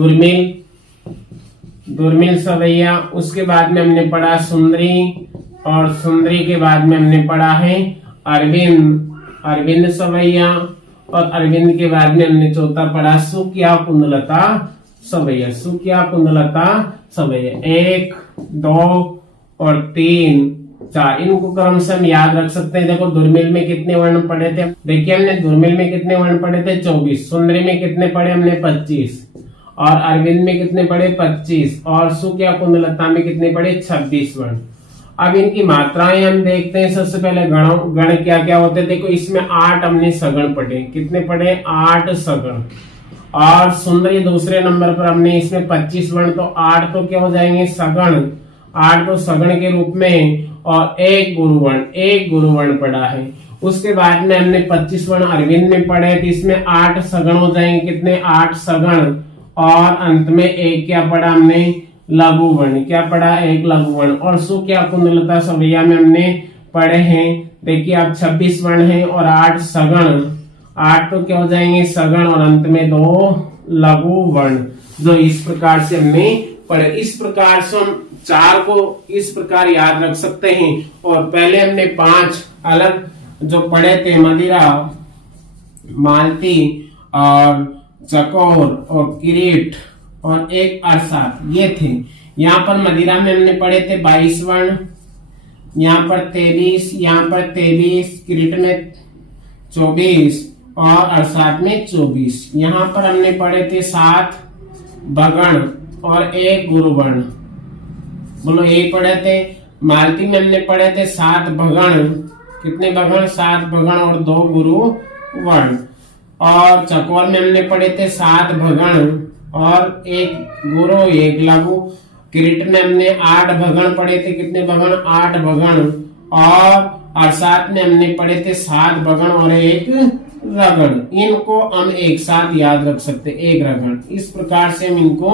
दुर्मिल सवैया। उसके बाद में हमने पढ़ा सुंदरी, और सुंदरी के बाद में हमने पढ़ा है अरविंद सवैया, और अरविंद के बाद में हमने चौथा पढ़ा सुक्या कुंडलता सवैया, सुक्या कुंडलता सवैया। 1 2 और 3 4, इनको क्रम से हम याद रख सकते हैं। देखो दुर्मिल में कितने वर्ण पढ़े थे, देखिए हमने दुर्मिल में कितने वर्ण पढ़े थे, 24। सुंदरी में कितने पढ़े हमने, 25। और अरविंद में कितने पढ़े, 25। और सुक्या कुंडलता में कितने पढ़े, 26 वर्ण। अब इनकी मात्राएं हम देखते हैं। सबसे पहले गण क्या क्या होते हैं। देखो इसमें 8 हमने सगण पढ़े, कितने पढ़े, 8 सगण। और सुंदरी दूसरे नंबर पर हमने इसमें 25 वर्ण, तो 8 तो क्या हो जाएंगे, सगण, 8 तो सगण के रूप में, और 1 गुरुवर्ण पढ़ा है। उसके बाद में हमने 25 वर्ण अरविंद में पढ़े, तो इसमें 8 सगण हो जाएंगे, कितने, 8 सगण। और अंत में 1 क्या पढ़ा हमने, लघु वर्ण, क्या पढ़ा, 1 लघु वर्ण। और सुक्या कुंडलता सवैया में हमने पढ़े हैं, देखिए आप 26 वर्ण हैं और 8 सगण, 8 तो क्या हो जाएंगे, सगण, और अंत में 2 लघु वर्ण, जो इस प्रकार से हमने पढ़े। इस प्रकार से हम 4 को इस प्रकार याद रख सकते हैं। और पहले हमने 5 अलग जो पढ़े थे, मदिरा, मालती और चकोर और किरीट और एक अरसात, ये थे। यहाँ पर मदिरा में हमने पढ़े थे 22 वर्ण, यहाँ पर 23, यहाँ पर 23, किरीट में 24 और अरसात में 24। यहाँ पर हमने पढ़े थे 7 भगण और 1 गुरुवर्ण, बोलो यही पढ़े थे। मालती में हमने पढ़े थे 7 भगण, कितने भगण, 7 भगण और 2 गुरु वर्ण। और चकोर में हमने पढ़े थे 7 भगण और 1 गुरु 1 लघु। क्रिट में हमने 8 भगण पढ़े थे। कितने भगण? 8 भगण। और अरसात में हमने पढ़े थे 7 भगण और 1 रगड़। इनको हम एक साथ याद रख सकते, 1 रगड़। इस प्रकार से हम इनको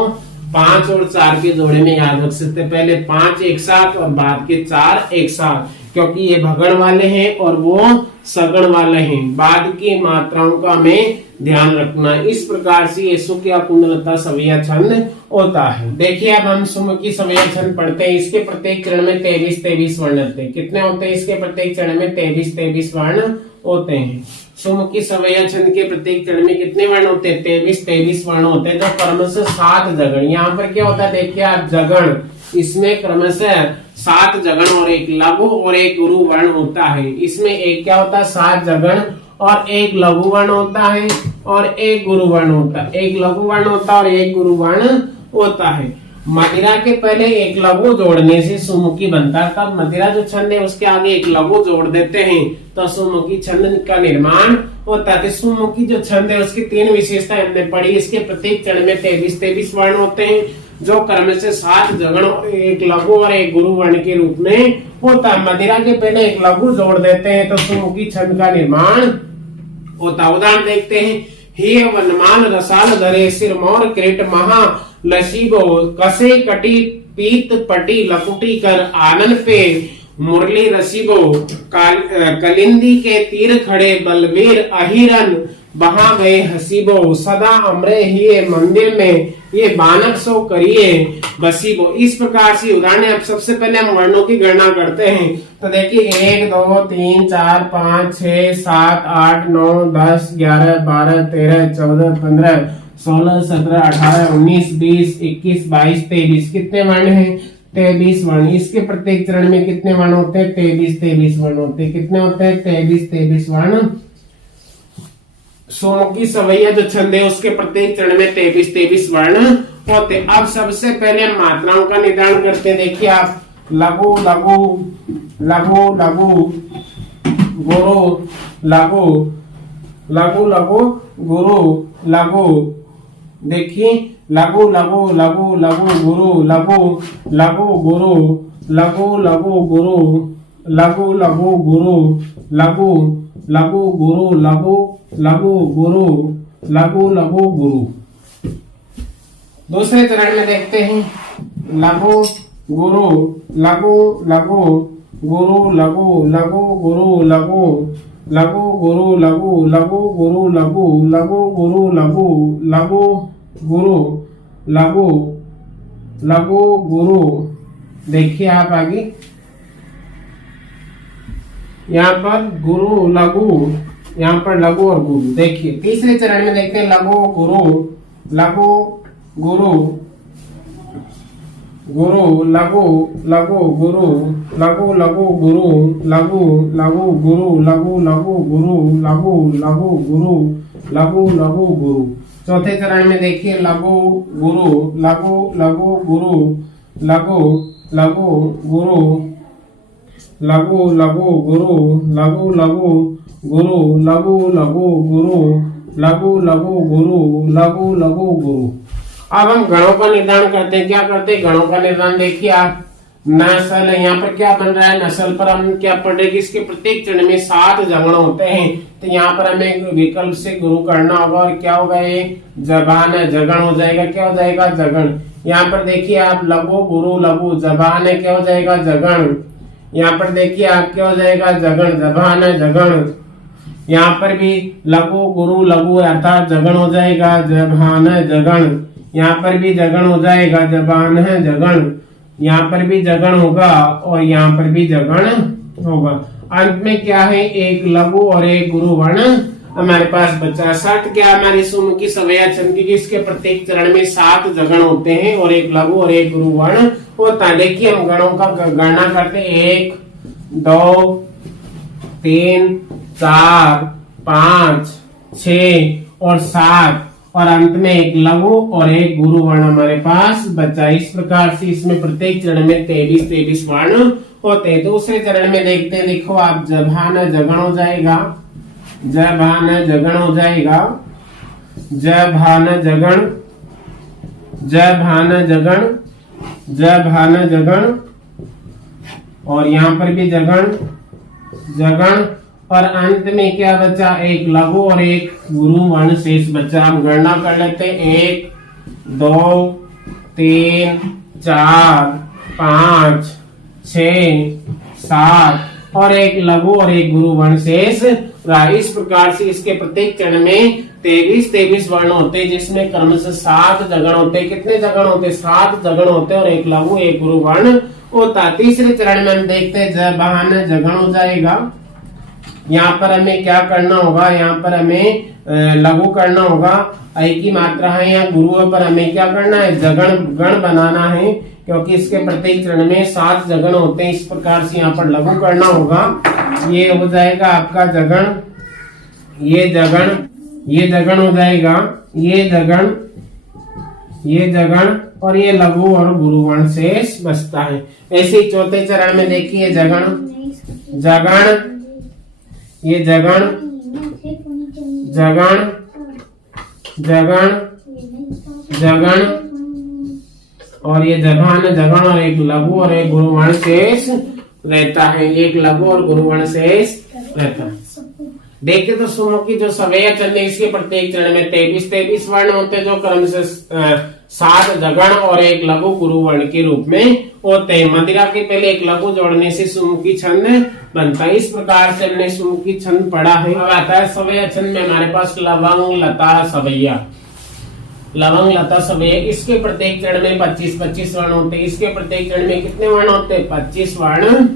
5 और 4 के जोड़े में याद रख सकते। पहले 5 एक साथ और बाद के 4 एक साथ, क्योंकि ये भगण वाले हैं और वो सगण वाले हैं। बाद की मात्राओं का हमें ध्यान रखना। इस प्रकार से ये सुक्या कुंडलता सवैया छंद होता है। देखिए अब हम सुमुखी सवैया छंद पढ़ते हैं। इसके प्रत्येक चरण में 23-23 वर्ण होते हैं। कितने होते हैं? इसके प्रत्येक चरण में 23-23 वर्ण होते हैं। सुमुखी सवैया छंद के प्रत्येक चरण में कितने वर्ण होते हैं? 23-23 वर्ण होते हैं, जो क्रमशः 7 जगण। यहाँ पर क्या होता है देखिए आप, जगण, इसमें क्रमशः 7 जगण और 1 लघु और 1 गुरु वर्ण होता है। इसमें एक क्या होता है? 7 जगण और 1 लघु वर्ण होता है और 1 गुरु वर्ण होता है। 1 लघु वर्ण होता है और 1 गुरु वर्ण होता है। मदिरा के पहले 1 लघु जोड़ने से सुमुखी बनता है। तब मदिरा जो छंद है उसके आगे 1 लघु जोड़ देते हैं तो सुमुखी छंद का निर्माण होता है। सुमुखी जो छंद है उसकी 3 विशेषताएं हमने पढ़ी। इसके प्रत्येक चरण में 23-23 वर्ण होते हैं, जो क्रम से 7 जगण और 1 लघु और 1 गुरु वर्ण के रूप में होता है। मदिरा के पहले 1 लघु जोड़ देते हैं तो सुमुखी छंद का निर्माण होता है। उदाहरण देखते हैं। हे वनमान रसाल धरे सिरमौर क्रेट महा लसीबो कसे कटी पीत पटी लकुटी कर आनन पे मुरली रसीबो कलिंदी के तीर खड़े बलवीर अहिरन बहा गए हसीबो सदा अमरे ही मंदिर में ये बानक सो करिए बसीबो। इस प्रकार से उदाहरण। अब सबसे पहले हम वर्णों की गणना करते हैं। तो देखिए 1 2 3 4 5 6 7 8 9 10 11 12 13 14 15 16 17 18 19 20 21 22 23। कितने वर्ण हैं? 23 वर्ण। इसके प्रत्येक चरण में कितने वर्ण होते हैं? 23-23 वर्ण होते हैं। कितने होते हैं? 23-23 वर्ण। सुमुखी सवैया जो छंद है उसके प्रत्येक चरण में 23-23 वर्ण होते हैं। अब सबसे पहले हम मात्राओं का निर्धारण करते हैं। देखिए आप, लघु लघु लघु लघु गुरु लघु लघु लघु गुरु लघु। देखिए लघु लघु लघु लघु गुरु लघु लघु गुरु लघु लघु गुरु लघु लघु गुरु लघु लघु गुरु लघु लघु गुरु लघु लघु गुरु। दूसरे चरण में देखते हैं। लघु गुरु लघु लघु गुरु लघु लघु गुरु लघु लघु गुरु लघु लघु गुरु लघु लघु गुरु लघु लघु गुरु लघु लघु गुरु। देखिए आप आगे यहाँ पर गुरु लघु, यहाँ पर लघु और गुरु। देखिए तीसरे चरण में देखते हैं। लघु गुरु लघु गुरु गुरु लघु लघु गुरु लघु लघु गुरु लघु लघु गुरु लघु लघु गुरु लघु लघु गुरु लघु लघु गुरु। चौथे चरण में देखिए। लघु गुरु लघु लघु गुरु लघु लघु गुरु लघु लघु गुरु लघु लघु गुरु लघु लघु गुरु लघु लघु गुरु लघु लघु गुरु। अब हम गणों का निर्धारण करते हैं। क्या करते हैं? गणों का निर्धारण। देखिए आप, नसल है, यहाँ पर क्या बन रहा है? नसल पर हम क्या पढ़ रहे हैं? इसके प्रत्येक चरण में 7 जगण होते हैं। तो यहाँ पर हमें विकल्प से गुरु करना होगा और क्या होगा? ये जबान है, जगण हो जाएगा। क्या हो जाएगा? जगण। यहाँ पर देखिए आप, लघु गुरु लघु, जबान है, क्या हो जाएगा? जगण। यहाँ पर देखिए आप, क्या हो जाएगा? जगण, जबान है, जगण। यहाँ पर भी लघु गुरु लघु अर्थात जगण हो जाएगा, जबान है, जगण। यहाँ पर भी जगण हो जाएगा, जबान है, जगण। यहाँ पर भी जगण होगा और यहाँ पर भी जगण होगा। अंत में क्या है? एक लघु और एक गुरु वर्ण हमारे पास बचा। 60 क्या हमारी सुमुखी सवैया छंद की, इसके प्रत्येक चरण में 7 जगण होते हैं और एक लघु और एक गुरु वर्ण होता है। देखिए हम गणों का गणना करते हैं। 1 2 3 4 5 6 और 7 और अंत में एक लघु और एक गुरु वर्ण हमारे पास बचा। इस प्रकार से इसमें प्रत्येक चरण में 23-23 वर्ण होते हैं। दूसरे चरण में देखते हैं। देखो आप, जबान जगण हो जाएगा, जबान जगण हो जाएगा, जबान जगण, जबान जगण, जभान जगण, और यहाँ पर भी जगण जगण, और अंत में क्या बचा, एक लघु और एक गुरु वर्ण शेष बचा। हम गणना कर लेते हैं, 1 2 3 4 5 6 7 और एक लघु और एक गुरु वर्ण शेष। इस प्रकार से इसके प्रत्येक चरण में 23 वर्ण होते हैं, जिसमें क्रमशः 7 जगण होते हैं। कितने जगण होते हैं? 7 जगण होते हैं, और एक लघु एक गुरु वर्ण होता है। तीसरे चरण में हम देखते हैं जबान जगण हो जाएगा। यहाँ पर हमें क्या करना होगा, यहाँ पर हमें लघु करना होगा, ऐ की मात्रा है। यहाँ गुरु पर हमें क्या करना है, जगण गण बनाना है, क्योंकि इसके प्रत्येक चरण में 7 जगण होते हैं। इस प्रकार से यहाँ पर लघु करना होगा। ये हो जाएगा आपका जगण, ये जगण, ये जगण हो जाएगा, ये जगण, ये जगण, और ये लघु और गुरु वर्ण शेष बचता है। ऐसे ही चौथे चरण में देखिए जगण जगण, ये जगण जगण जगण जगण, और ये जबान जगण, और एक लघु और एक गुरु वर्ण शेष रहता है। एक लघु और गुरु वर्ण शेष रहता है। देखिए तो सुनो की जो सवैया छंद है, इसके प्रत्येक चरण में 23 वर्ण होते हैं, जो क्रम से 7 जगण और एक लघु गुरु वर्ण के रूप में होते हैं। मदिरा के पहले एक लघु जोड़ने से सुमुखी छंद बनता है। इस प्रकार से हमने सुमुखी छंद पढ़ा है। अब आता है सवैया छंद में हमारे पास लवंग लता सवैया। लवंग लता सवैया, इसके प्रत्येक चरण में 25 वर्ण होते हैं। इसके प्रत्येक चरण में कितने वर्ण होते हैं? 25 वर्ण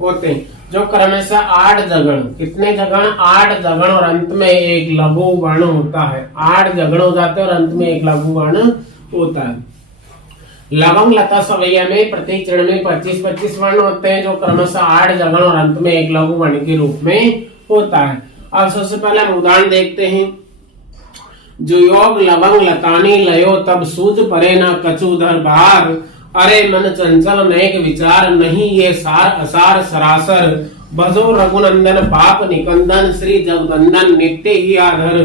होते हैं, जो क्रमशः 8 जगण, कितने जगण? 8 जगण, और अंत में एक लघु वर्ण होता है। 8 जगण हो जाते हैं और अंत में एक लघु वर्ण होता है। लवंग लता सवैया में प्रत्येक चरण में 25 वर्ण होते हैं, जो क्रमशः 8 जगण और अंत में एक लघु वर्ण के रूप में होता है। अब सबसे पहले हम उदाहरण देखते हैं। जो योग लवंग लतानी लयो तब सूझ परे न कछुधर बार, अरे मन चंचल नेक विचार नहीं ये सार असार सरासर, भजो रघुनंदन पाप निकंदन श्री जगदंदन नित्य ही आधर,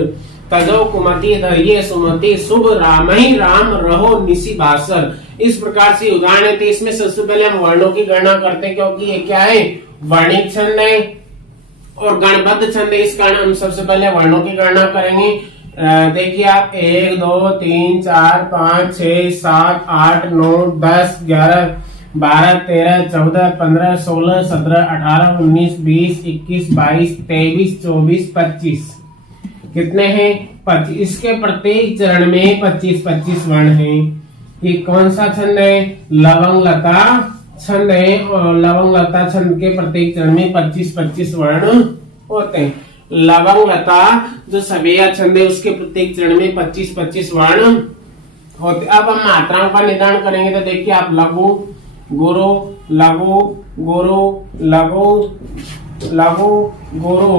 तजो कुमति धरिये सुमति शुभ राम ही राम रहो निसी बासर। इस प्रकार से उदाहरण थे। इसमें सबसे पहले हम वर्णों की गणना करते हैं, क्योंकि ये क्या है, वर्णिक छंद है और गणबद्ध छंद है। इस कारण हम सबसे पहले वर्णों की गणना करेंगे। देखिए आप 1 2 3 4 5 6 7 8 9 10 11 12 13 14 15 16 17 18 19 20 21 22 23 24 25 कितने हैं? 25। इसके प्रत्येक चरण में 25 वर्ण हैं। ये कौन सा छंद है? लवंग लता छंद है, और लवंग लता छंद के प्रत्येक चरण में 25 वर्ण होते हैं। लवंग लता जो सवैया छंद है, उसके प्रत्येक चरण में 25 वर्ण होते। अब हम मात्राओं का निदान करेंगे। तो देखिए आप लघु गुरु लघु गुरु लघु लघु गुरु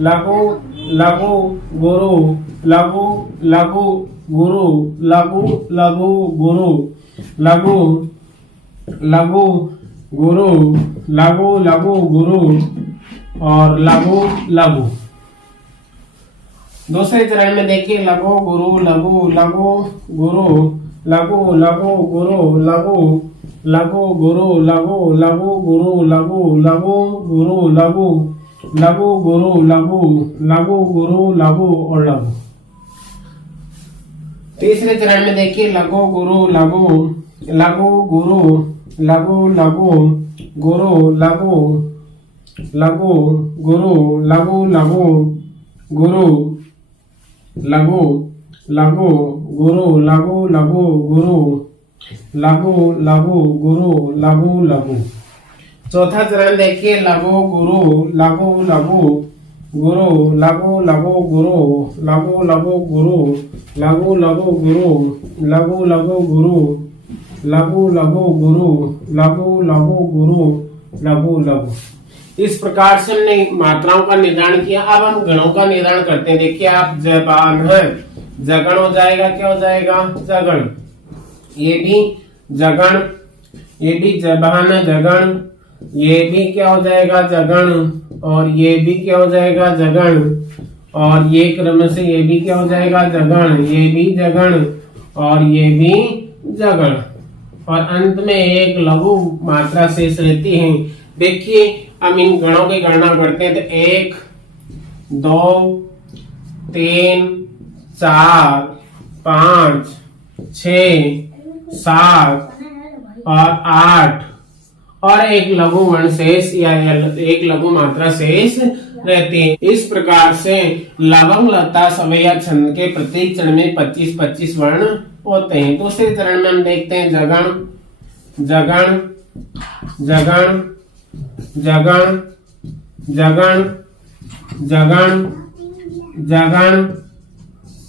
लघु लघु गुरु लघु लघु गुरु लघु लघु गुरु लघु लघु गुरु लघु लघु गुरु और लघु लघु। दूसरे चरण में देखिए लघु गुरु लघु लघु गुरु लघु लघु गुरु लघु लघु गुरु लघु लघु गुरु लघु लघु गुरु लघु लघु गुरु लघु लघु गुरु लघु और लघु। तीसरे चरण में देखिए लघु गुरु लघु लघु गुरु लघु लघु गुरु लघु लघु गुरु लघु लघु गुरु लघु लघु गुरु लघु लघु गुरु लघु लघु गुरु लघु लघु। चौथा चरण देखिए लघु गुरु लघु लघु गुरु लघु लघु गुरु लघु लघु गुरु लघु लघु गुरु लघु लघु गुरु लघु लघु गुरु लघु लघु गुरु लघु लघु। इस प्रकार से हमने मात्राओं का निर्धारण किया। अब हम गणों का निर्धारण करते हैं। देखिए आप जबान है, जगण हो जाएगा, क्या हो जाएगा? जगण। ये भी जगण, ये भी जबान जगण, ये भी क्या हो जाएगा? जगण, और ये भी क्या हो जाएगा? जगण, और ये क्रम से ये भी क्या हो जाएगा? जगण, ये भी जगण और ये भी जगण। और अंत में एक लघु मात्रा शेष रहती है। देखिए हम इन गणों की गणना करते हैं तो 1 2 3 4 5 6 7 और 8 और एक लघु वर्ण शेष या एक लघु मात्रा शेष रहती है। इस प्रकार से लवंग लता सवैया छंद के प्रत्येक चरण में 25-25 वर्ण होते हैं। दूसरे चरण में हम देखते हैं जगण जगण जगण जगण जगण जगण जगण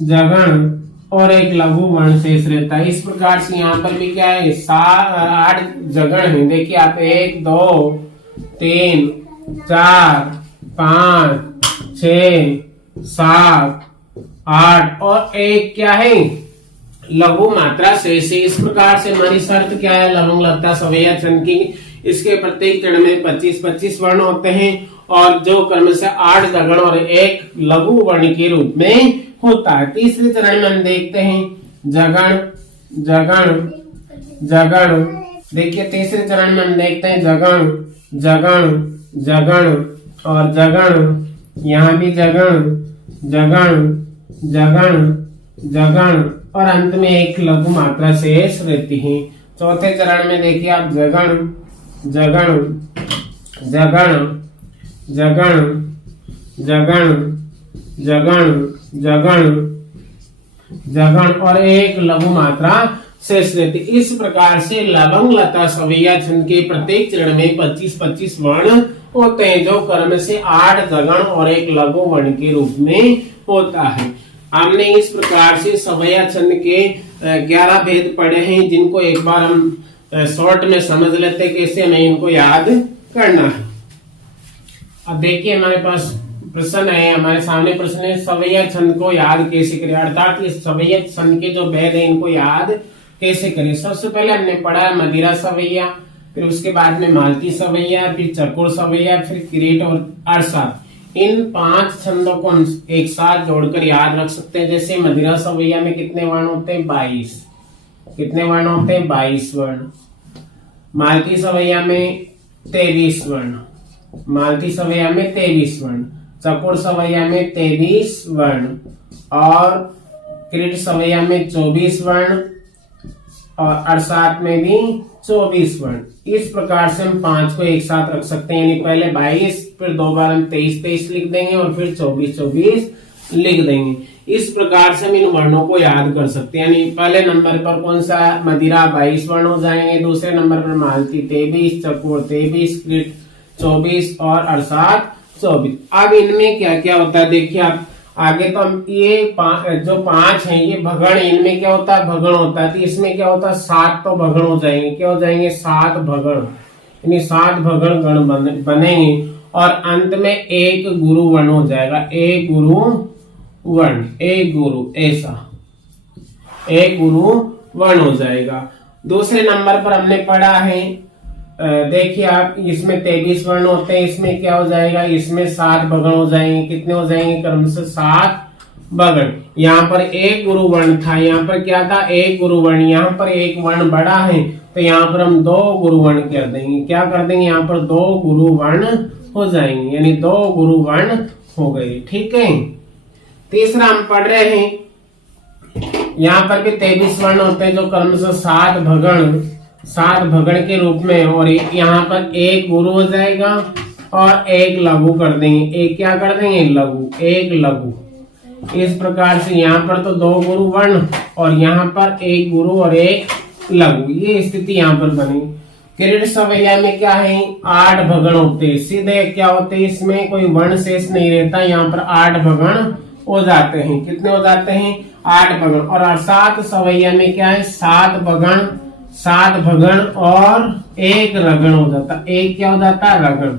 जगण और एक लघु वर्ण शेष रहता है। इस प्रकार से यहाँ पर भी क्या है 8 जगण है। देखिए आप 1 2 3 4 5 6 7 8 और एक क्या है लघु मात्रा शेष है। इस प्रकार से हमारी शर्त क्या है लवंग लता सवैया छंद की, इसके प्रत्येक चरण में 25-25 वर्ण होते हैं और जो क्रम से 8 जगण और एक लघु वर्ण के रूप में होता है। तीसरे चरण में हम देखते हैं जगण जगण जगण। देखिए तीसरे चरण में हम देखते हैं जगण जगण जगण और जगण, यहाँ भी जगण जगण जगण जगण और अंत में एक लघु मात्रा शेष रहती है। चौथे चरण में देखिए आप जगण जगण जगण जगण जगण जगण जगण जगण और एक लघु मात्रा शेष रहती। इस प्रकार से लवंग लता सवैया छंद के प्रत्येक चरण में 25-25 वर्ण होते हैं जो क्रम से 8 जगण और एक लघु वर्ण के रूप में होता है। हमने इस प्रकार से सवैया छंद के 11 भेद पढ़े हैं जिनको एक बार हम शॉर्ट में समझ लेते हैं कैसे हमें इनको याद करना है। अब देखिए हमारे पास प्रश्न है, हमारे सामने प्रश्न है सवैया छंद को याद कैसे करें, अर्थात इस सवैया छंद के जो भेद है इनको याद कैसे करें। सबसे पहले हमने पढ़ा मदिरा सवैया, फिर उसके बाद में मालती सवैया, फिर चकोर सवैया, फिर किरीट और अरसा। इन 5 छंदों को हम एक साथ जोड़कर याद रख सकते हैं। जैसे मदिरा सवैया में कितने वर्ण होते हैं 22, कितने वर्ण होते हैं 22 वर्ण। मालती सवैया में 23 वर्ण, मालती सवैया में 23 वर्ण। चकोर सवैया में 23 वर्ण और किरीट सवैया में 24 वर्ण और अरसात में भी 24 वर्ण। इस प्रकार से हम 5 को एक साथ रख सकते हैं, यानी पहले 22, फिर 2 बार हम 23-23 लिख देंगे और फिर 24-24 लिख देंगे। इस प्रकार से हम इन वर्णों को याद कर सकते हैं। यानी पहले नंबर पर कौन सा मदिरा 22 वर्ण हो जाएंगे, दूसरे नंबर पर मालती 23, चकोर 23, किरीट 24 और अरसात 24। अब इनमें क्या क्या होता है देखिए आप आगे तो हम ये जो 5 है ये भगण, इनमें क्या होता है भगण होता है, तो इसमें क्या होता है 7 तो भगण हो जाएंगे। क्या हो जाएंगे 7 भगण, यानी 7 भगण गण बनेंगे और अंत में एक गुरु वर्ण हो जाएगा, एक गुरु वर्ण, एक गुरु, ऐसा एक गुरु वर्ण हो जाएगा। दूसरे नंबर पर हमने पढ़ा है देखिए आप इसमें 23 वर्ण होते हैं, इसमें क्या हो जाएगा इसमें 7 भगण हो जाएंगे। कितने हो जाएंगे क्रम से 7 भगण। यहाँ पर एक गुरु वर्ण था, यहाँ पर क्या था एक गुरु वर्ण, यहाँ पर एक वर्ण बड़ा है तो यहाँ पर हम 2 गुरु वर्ण कर देंगे। क्या कर देंगे यहाँ पर 2 गुरु वर्ण हो जाएंगे, यानी 2 गुरु वर्ण हो गए। ठीक है, तीसरा हम पढ़ रहे हैं यहाँ पर भी 23 वर्ण होते हैं जो क्रम से 7 भगण के रूप में, और यहाँ पर एक गुरु हो जाएगा और एक लघु कर देंगे। एक क्या कर देंगे लघु, एक लघु। इस प्रकार से यहाँ पर तो 2 गुरु वर्ण और यहाँ पर एक गुरु और एक लघु, ये स्थिति यहाँ पर बनी। किरीट सवैया में क्या है 8 भगण होते हैं, सीधे क्या होते हैं इसमें कोई वर्ण शेष नहीं रहता, यहाँ पर 8 भगण हो जाते हैं। कितने हो जाते हैं 8 भगण। और अरसात सवैया में क्या है 7 भगण और एक रगण हो जाता, एक क्या हो जाता है रगण,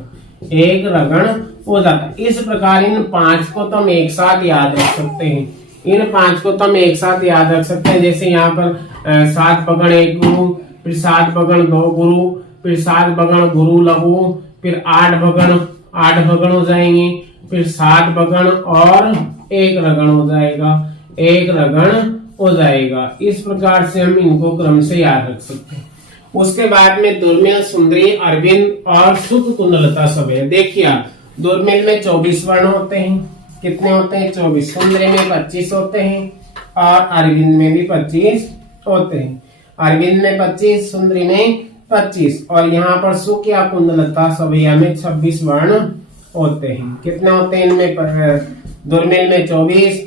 एक रगण हो जाता। इस प्रकार इन 5 को तो हम एक साथ याद रख सकते हैं, इन 5 को तो हम एक साथ याद रख सकते हैं। जैसे यहाँ पर 7 भगण एक गुरु, फिर 7 भगण 2 गुरु, फिर 7 भगण गुरु लघु, फिर 8 भगण हो जाएंगे, फिर 7 भगण और एक रगण हो जाएगा, एक रगण हो जाएगा। इस प्रकार से हम इनको क्रम से याद रख सकते हैं। उसके बाद में दुर्मिल, सुंदरी, अरविंद और सुख, कुंडलता सवैया। देखिए आप, दुर्मिल में 24 वर्ण होते हैं। कितने होते हैं? 24। सुंदरी में 25 होते हैं और अरविंद में भी 25 होते हैं। अरविंद में 25, सुंदरी में 25 और यहाँ पर सुख या कुंडलता सवैया में 26 वर्ण होते हैं। कितने होते हैं इनमें? दुर्मिल में 24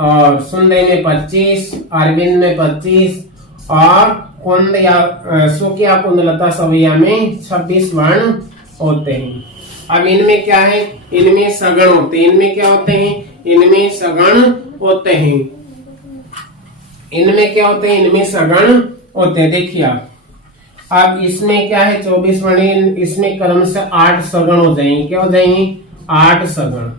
और सुंदरी में 25, अरविंद में 25 और कुंद या सुख या कुंडलता सवैया में 26 वर्ण होते हैं। अब इनमें क्या है? इनमें सगण होते हैं। इनमें क्या होते हैं? इनमें सगण होते हैं। इनमें क्या होते हैं? इनमें सगण होते हैं। देखिए आप, अब इसमें क्या है? 24 वर्ण, इसमें क्रम से 8 सगण हो जाएंगे। क्या हो जाएंगे? 8 सगण।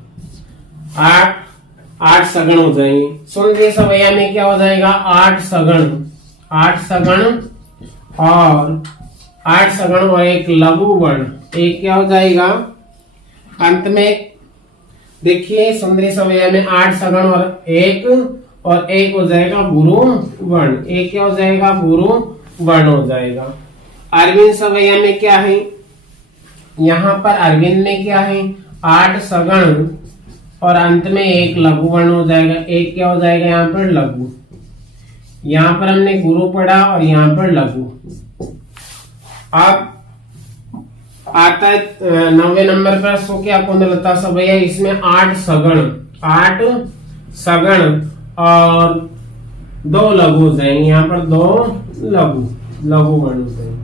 8 सगण हो जाएंगे। सुंदरी सवैया में क्या हो जाएगा? 8 सगण। 8 सगण और 8 सगण और एक लघु वर्ण। एक क्या हो जाएगा? अंत में देखिए, सुंदरी सवैया में 8 सगण और एक हो जाएगा गुरु वर्ण। एक क्या हो जाएगा? गुरु वर्ण हो जाएगा। अरविंद सवैया में क्या है? यहाँ पर अरविंद में क्या है? 8 सगण और अंत में एक लघु वर्ण हो जाएगा। एक क्या हो जाएगा? यहाँ पर लघु। यहाँ पर हमने गुरु पढ़ा और यहाँ पर लघु। अब आता है 9वें नंबर पर सुख या कुंडलता सवैया। इसमें 8 सगण, 8 सगण और 2 लघु हो जाएंगे। यहाँ पर 2 लघु वर्ण हो जाएंगे।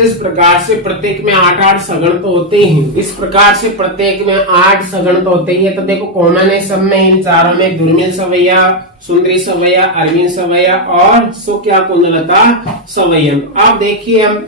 इस प्रकार से प्रत्येक में 8-8 सगण तो होते ही। इस प्रकार से प्रत्येक में 8 सगण तो होते ही है। तो देखो कॉमन है सब में, इन चारों में दुर्मिल सवैया, सुंदरी सवैया, अरविंद सवैया और सुख या कुंडलता सवैया। अब देखिए, हम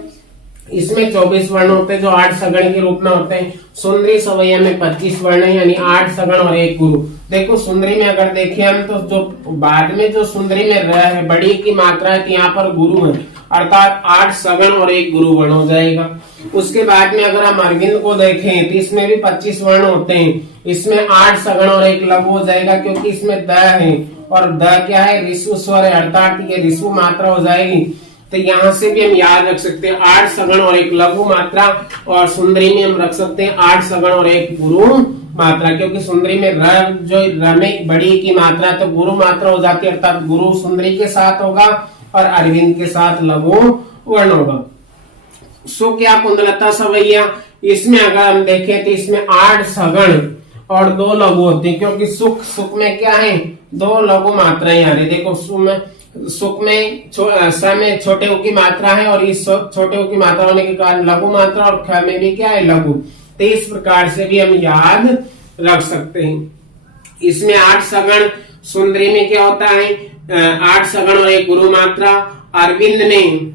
इसमें 24 वर्ण होते हैं जो 8 सगण के रूप में होते हैं। सुंदरी सवैया में 25 वर्ण है, यानी 8 सगण और एक गुरु। देखो सुंदरी में अगर देखें हम, तो जो बाद में जो सुंदरी में रह है, बड़ी की मात्रा है, तो यहाँ पर गुरु है, अर्थात 8 सगण और एक गुरु वर्ण हो जाएगा। उसके बाद में अगर हम अरविंद को देखें तो इसमें भी 25 वर्ण होते हैं। इसमें 8 सगण और एक लघु हो जाएगा, क्योंकि इसमें द है और द क्या है? ऋस्व स्वर है, अर्थात ये ऋस्व मात्रा हो जाएगी। तो यहाँ से भी हम याद रख सकते हैं 8 सगण और एक लघु मात्रा, और सुंदरी में हम रख सकते हैं 8 सगण और एक गुरु मात्रा, क्योंकि सुंदरी में र में बड़ी की मात्रा तो गुरु मात्रा हो जाती है, अर्थात गुरु सुंदरी के साथ होगा और अरविंद के साथ लघु वर्ण होगा। सुख या कुंडलता सवैया, इसमें अगर हम देखें तो इसमें 8 सगण और 2 लघु होते हैं, क्योंकि सुख में क्या है? 2 लघु मात्राएं आ रही। देखो सुख में स में छोटे उ की मात्रा है और इस छोटे उ की मात्रा होने के कारण लघु मात्रा, और ख में भी क्या है? लघु। तो इस प्रकार से भी हम याद रख सकते हैं। इसमें 8 सगण, सुंदरी में क्या होता है? 8 सगण और एक गुरु मात्रा, अरविंद में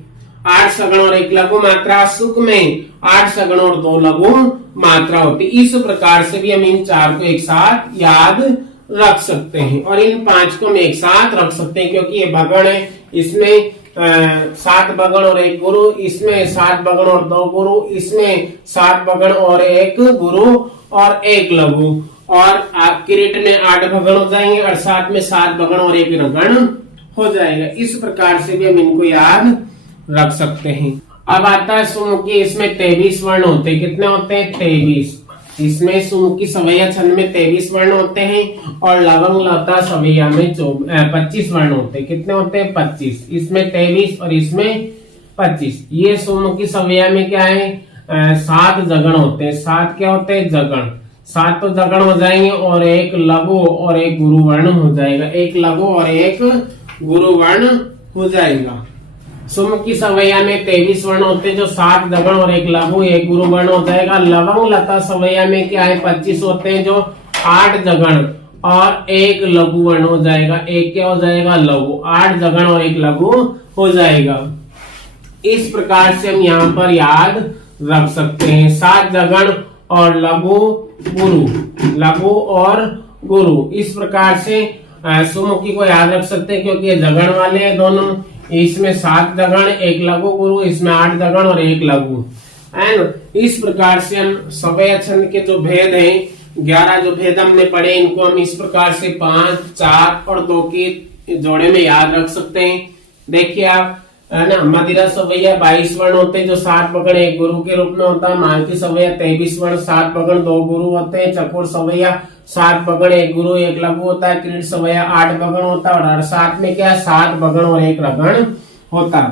8 सगण और एक लघु मात्रा, सुख में 8 सगण और 2 लघु मात्रा होती। इस प्रकार से भी हम इन 4 को एक साथ याद रख सकते हैं और इन 5 को हम एक साथ रख सकते हैं, क्योंकि ये भगण है। इसमें 7 भगण और एक गुरु, इसमें 7 भगण और 2 गुरु, इसमें 7 भगण और एक गुरु और एक लघु, और किरीट में 8 भगण हो जाएंगे और साथ में 7 भगण और एक ऋगण हो जाएगा। इस प्रकार से भी हम इनको याद रख सकते हैं। अब आता है सुमुखी। इसमें 23 वर्ण होते हैं। कितने होते हैं? 23। इसमें सुमुखी सवैया छंद में 23 वर्ण होते हैं और लवंग लता सवैया में 25 वर्ण होते हैं। कितने होते हैं? 25। इसमें 23 और इसमें 25। ये सुमुखी सवैया में क्या है? 7 जगण होते हैं। 7 क्या होते हैं? जगण। 7 तो जगण हो जाएंगे और एक लघु और एक गुरु वर्ण हो जाएगा। एक लघु और एक गुरु वर्ण हो जाएगा। सुमुखी सवैया में 23 वर्ण होते हैं, जो 7 जगण और एक लघु एक गुरु वर्ण हो जाएगा। लवंग लता सवैया में क्या है? 25 होते हैं, जो 8 जगण और एक लघु वर्ण हो जाएगा। एक क्या हो जाएगा? लघु। 8 जगण और एक लघु हो जाएगा। इस प्रकार से हम यहाँ पर याद रख सकते हैं। 7 जगण और लघु गुरु, लघु और गुरु। इस प्रकार से सुमुखी को याद रख सकते हैं, क्योंकि ये जगण वाले हैं दोनों। इसमें 7 जगण एक लघु गुरु, इसमें 8 जगण और एक लघु है ना। इस प्रकार से हम सवैया छंद के जो भेद हैं, 11 जो भेद हमने पढ़े, इनको हम इस प्रकार से 5, 4 और 2 के जोड़े में याद रख सकते हैं। देखिए आप, है ना, मदिरा सवैया 22 वर्ण होते हैं जो 7 पकड़ 1 गुरु के रूप में होता है। मालती सवैया 23 वर्ण 7 पकड़ 2 गुरु होते हैं। चकोर सवैया 7 पकड़ 1 गुरु 1 लघु होता है। क्रीट सवैया 8 पकड़ होता है। और हर 7 में क्या 7 पकड़ और 1 रगण होता है।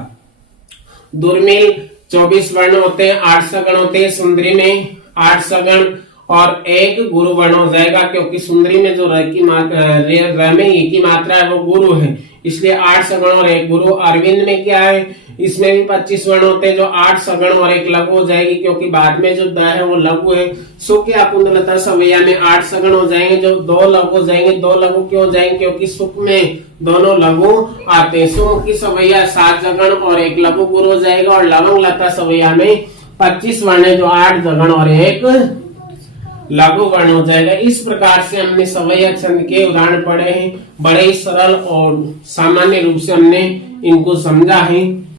दुर्मिल 24 वर्ण होते हैं, 8 सगण होते हैं। सुंदरी में 8 सगण और 1 गुरु वर्ण हो जाएगा, क्योंकि सुंदरी में जो र में ई की मात्रा है वो गुरु है, इसलिए 8 सगण और 1 गुरु। अरविंद में क्या है, इसमें भी 25 वर्ण होते हैं जो 8 सगण और 1 लघु हो जाएगी, क्योंकि बाद में जो द है वो लघु है। सुख या कुंडलता सवैया में 8 सगण हो जाएंगे जो 2 लघु हो जाएंगे। 2 लघु क्यों हो जाएंगे, क्योंकि सुख में दोनों लघु आते हैं। सुख की सवैया 7 सगण और 1 लघु गुरु हो जाएगा। और लवंग लता सवैया में 25 वर्ण है जो 8 सगण और 1 लघु वर्ण हो जाएगा। इस प्रकार से हमने सवैया छंद के उदाहरण पढ़े हैं, बड़े ही सरल और सामान्य रूप से हमने इनको समझा है।